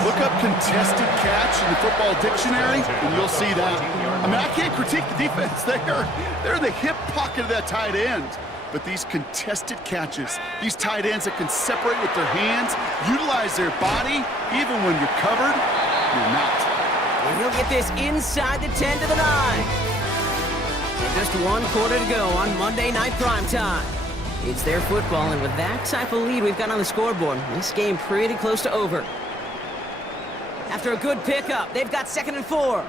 Look up contested catch in the football dictionary, and you'll see that. I mean, I can't critique the defense. They're in the hip pocket of that tight end. But these contested catches, these tight ends that can separate with their hands, utilize their body, even when you're covered, you're not. And he'll get this inside the 10 to the 9. And just 1 quarter to go on Monday Night Primetime. It's their football, and with that type of lead we've got on the scoreboard, this game pretty close to over. After a good pickup, they've got 2nd and 4.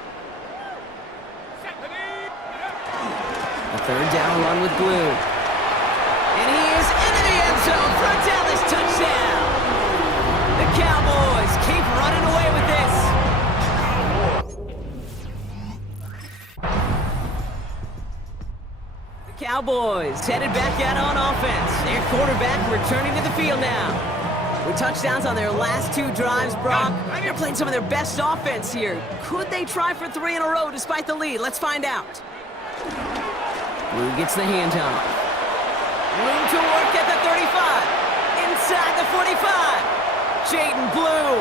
A 3rd down run with Blue. And he is into the end zone for a Dallas touchdown. The Cowboys keep running away with this. The Cowboys headed back out on offense. Their quarterback returning to the field now. With touchdowns on their last 2 drives, Brock, they're playing some of their best offense here. Could they try for 3 in a row despite the lead? Let's find out. Blue gets the handoff. Room to work at the 35. Inside the 45. Jaden Blue.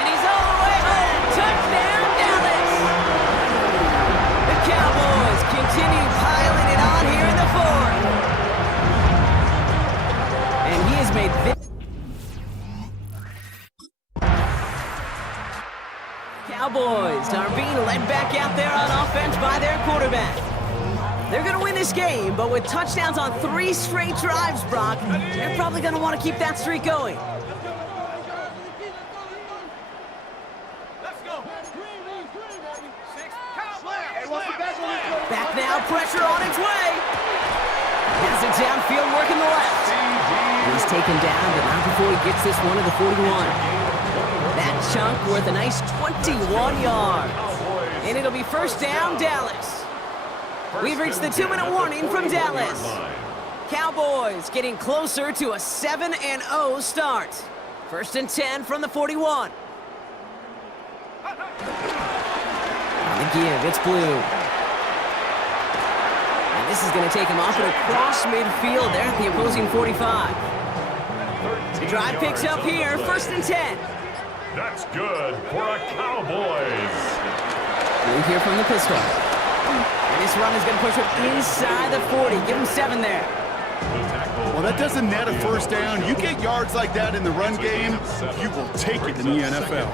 And he's all the way home. Touchdown, Dallas. The Cowboys continue piling it on here in the 4th. And he has made this. Cowboys are being led back out there on offense by their quarterback. They're going to win this game, but with touchdowns on 3 straight drives, Brock, they're probably going to want to keep that streak going. Back now, pressure on its way. Has it downfield, working the left. He's taken down, but not before he gets this one to the 41. That chunk worth a nice 21 yards. And it'll be 1st down, Dallas. We've reached the 2-minute warning from Dallas. Cowboys getting closer to a 7-0 start. 1st and 10 from the 41. On the give, it's Blue. And this is going to take him off and across midfield there at the opposing 45. The drive picks up here, 1st and 10. That's good for a Cowboys. Blue here from the pistol. And this run is going to push him inside the 40. Give him 7 there. Well, that doesn't net a 1st down. You get yards like that in the run game, you will take it in the NFL.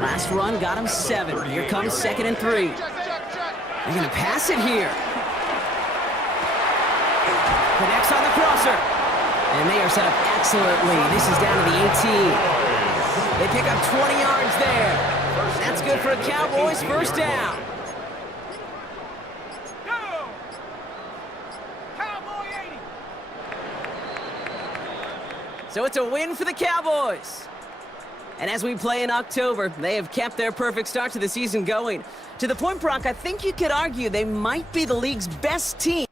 Last run got him 7. Here comes 2nd and 3. They're going to pass it here. Connects on the crosser. And they are set up excellently. This is down to the 18. They pick up 20 yards there. That's good for a Cowboys first down. So it's a win for the Cowboys. And as we play in October, they have kept their perfect start to the season going. To the point, Brock, I think you could argue they might be the league's best team.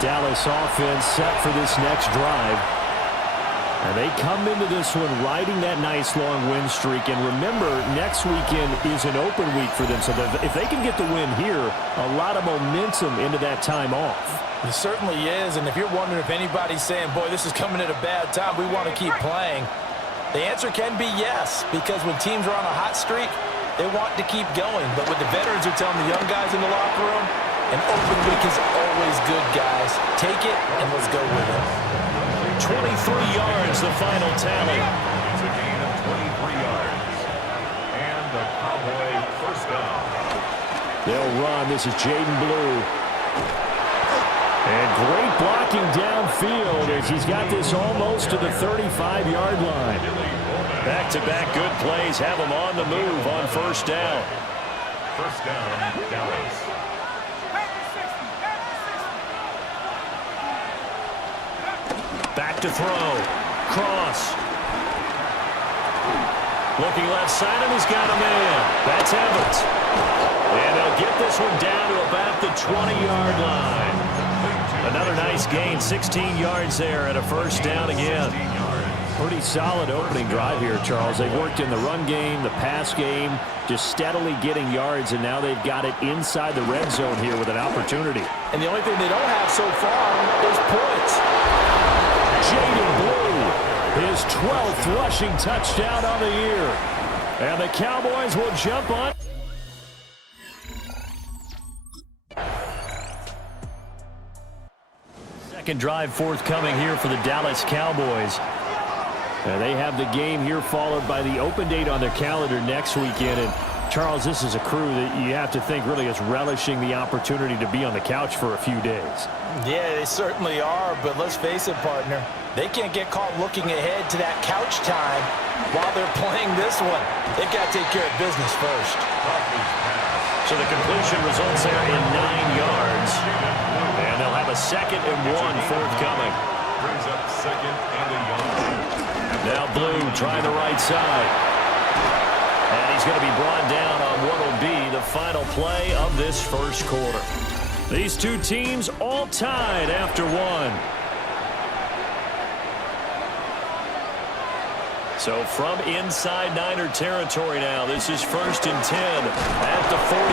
Dallas offense set for this next drive. And they come into this one riding that nice long win streak. And remember, next weekend is an open week for them. So if they can get the win here, a lot of momentum into that time off. It certainly is. And if you're wondering if anybody's saying, boy, this is coming at a bad time, we want to keep playing, the answer can be yes. Because when teams are on a hot streak, they want to keep going. But what the veterans are telling the young guys in the locker room, an open week is always good, guys. Take it, and let's go with it. 23 yards, the final tally. It's a gain of 23 yards. And the Cowboy first down. They'll run. This is Jaden Blue. And great blocking downfield as he's got this almost to the 35-yard line. Back-to-back good plays have him on the move on first down. First down, Dallas. Back to throw. Cross. Looking left side, and he's got a man. That's Evans. And they'll get this one down to about the 20-yard line. Another nice gain, 16 yards there and a first down again. Pretty solid opening drive here, Charles. They've worked in the run game, the pass game, just steadily getting yards, and now they've got it inside the red zone here with an opportunity. And the only thing they don't have so far is points. Jaden Blue, his 12th rushing touchdown on the year. And the Cowboys will jump on. Second drive forthcoming here for the Dallas Cowboys. They have the game here followed by the open date on their calendar next weekend. And Charles, this is a crew that you have to think really is relishing the opportunity to be on the couch for a few days. Yeah, they certainly are, but let's face it, partner. They can't get caught looking ahead to that couch time while they're playing this one. They've got to take care of business first. So the completion results there in 9 yards. And they'll have a 2nd and 1 forthcoming. Brings up 2nd and a yard. Now Blue trying the right side. And he's going to be brought down on what will be the final play of this first quarter. These two teams all tied after one. So from inside Niner territory now, this is 1st and 10 at the 41.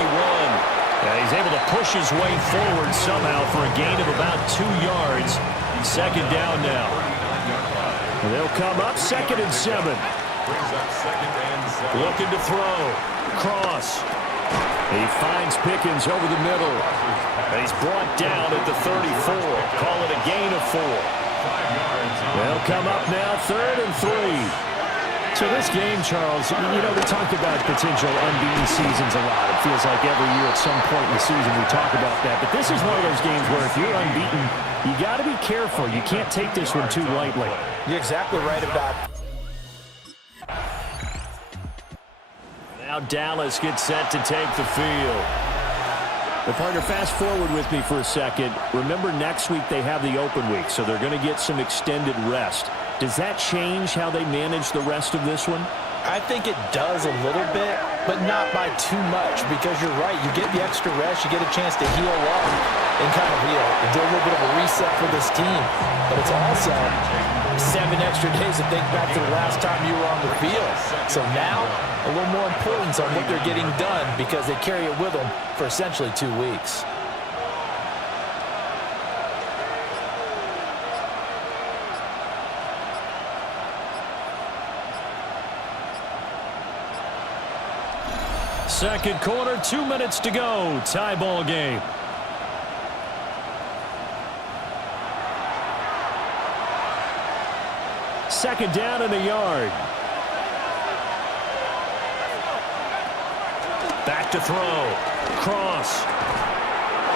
And he's able to push his way forward somehow for a gain of about 2 yards. 2nd down now. And they'll come up 2nd and 7. Brings up 2nd and 7. Looking to throw. Cross. He finds Pickens over the middle. And he's brought down at the 34. Call it a gain of 4. They'll come up now, 3rd and 3. So this game, Charles, you know, we talked about potential unbeaten seasons a lot. It feels like every year at some point in the season we talk about that. But this is one of those games where if you're unbeaten, you got to be careful. You can't take this one too lightly. You're exactly right about it. Now Dallas gets set to take the field. But partner, fast forward with me for a second. Remember, next week they have the open week, so they're going to get some extended rest. Does that change how they manage the rest of this one? I think it does a little bit, but not by too much, because you're right. You get the extra rest. You get a chance to heal up and kind of, do a little bit of a reset for this team. But it's also 7 extra days to think back to the last time you were on the field. So now, a little more importance on what they're getting done because they carry it with them for essentially 2 weeks. Second quarter, 2 minutes to go. Tie ball game. Second down in the yard. Back to throw. Cross.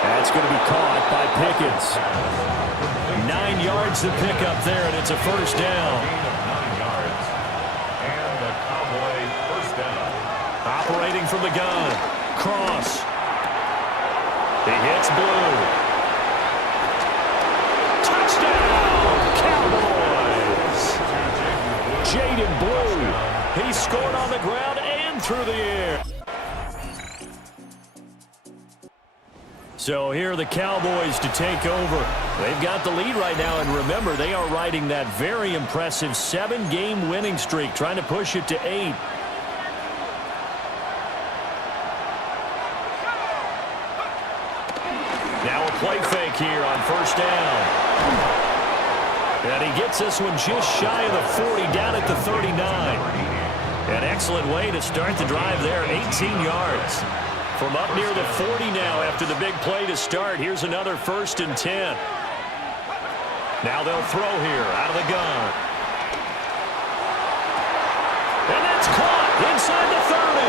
That's going to be caught by Pickens. 9 yards to pick up there, and it's a first down. And the Cowboy first down. Operating from the gun. Cross. He hits Blue. Touchdown, Cowboys! Jaden Blue. He scored on the ground and through the air. So here are the Cowboys to take over. They've got the lead right now, and remember, they are riding that very impressive 7-game winning streak, trying to push it to 8. Now a play fake here on first down. And he gets this one just shy of the 40, down at the 39. An excellent way to start the drive there, 18 yards. From up near the 40 now after the big play to start. Here's another 1st and 10. Now they'll throw here out of the gun. And that's caught inside the 30.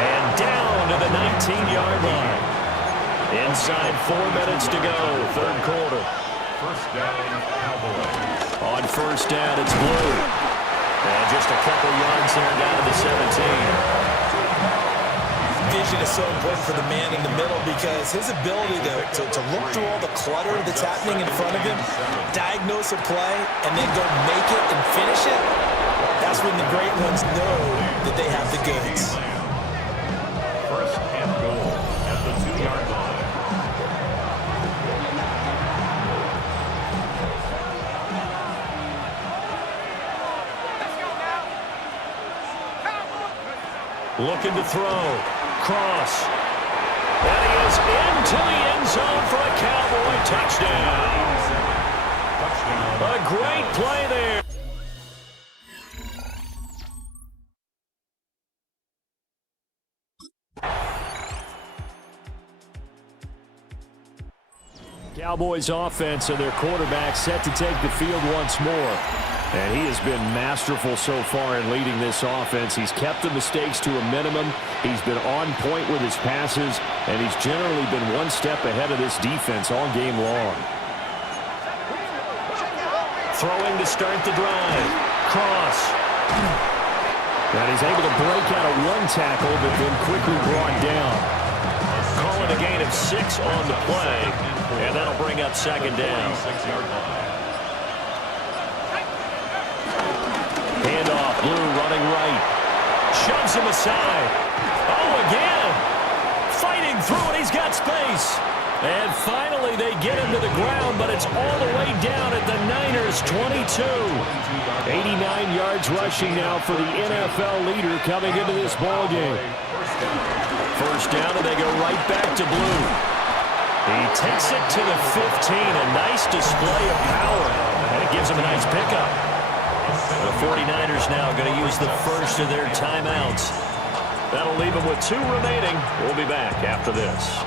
And down to the 19-yard line. Inside 4 minutes to go, 3rd quarter. First down, Cowboys. On first down, it's Blue. And just a couple yards there down to the 17. Vision is so important for the man in the middle because his ability to look through all the clutter that's happening in front of him, diagnose a play, and then go make it and finish it, that's when the great ones know that they have the goods. First and goal at the 2-yard line. Looking to throw. Cross. And he is into the end zone for a Cowboy touchdown. A great play there. Cowboys offense and their quarterback set to take the field once more. And he has been masterful so far in leading this offense. He's kept the mistakes to a minimum. He's been on point with his passes, and he's generally been one step ahead of this defense all game long. Throwing to start the drive. Cross. And he's able to break out of 1 tackle, but then quickly brought down. Calling a gain of 6 on the play, and that'll bring up 2nd down. Handoff, Blue running right. Shoves him aside. Oh, again. Fighting through it. He's got space. And finally they get him to the ground, but it's all the way down at the Niners' 22. 89 yards rushing now for the NFL leader coming into this ballgame. First down, and they go right back to Blue. He takes it to the 15. A nice display of power. And it gives him a nice pickup. The 49ers now going to use the first of their timeouts. That'll leave him with 2 remaining. We'll be back after this.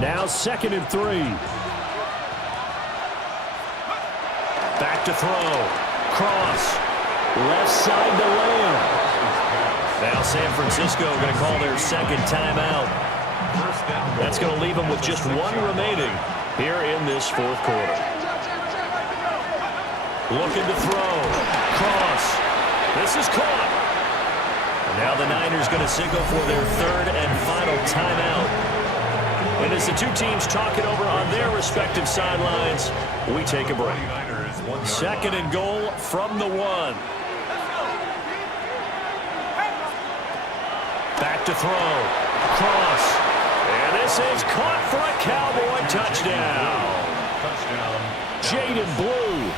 Now 2nd and 3. Back to throw. Cross. Left side to Lamb. Now San Francisco going to call their 2nd timeout. That's going to leave them with just 1 remaining here in this 4th quarter. Looking to throw. Cross. This is caught. And now the Niners going to signal for their 3rd and final timeout. And as the 2 teams talk it over on their respective sidelines, we take a break. 2nd and goal from the 1. Back to throw. Cross. And this is caught for a Cowboy touchdown. Jaded Blue.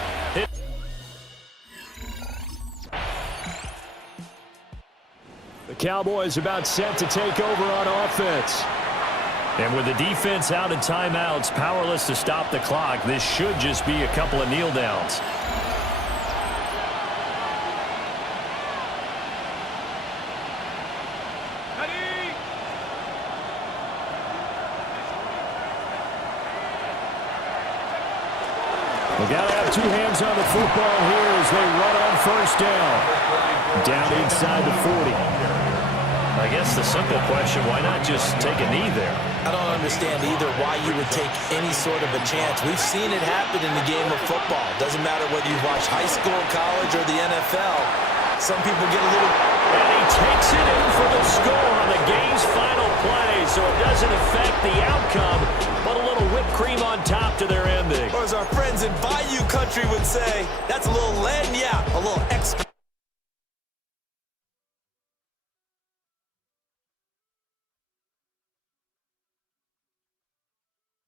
The Cowboys about set to take over on offense. And with the defense out in timeouts, powerless to stop the clock, this should just be a couple of kneel downs. We've got to have 2 hands on the football here as they run on 1st down. Down inside the 40. I guess the simple question, why not just take a knee there? I don't understand either why you would take any sort of a chance. We've seen it happen in the game of football. Doesn't matter whether you watch high school, college, or the NFL. Some people get a little... And he takes it in for the score on the game's final play, so it doesn't affect the outcome, but a little whipped cream on top to their ending. Or as our friends in Bayou Country would say, that's a little lagniappe, a little extra.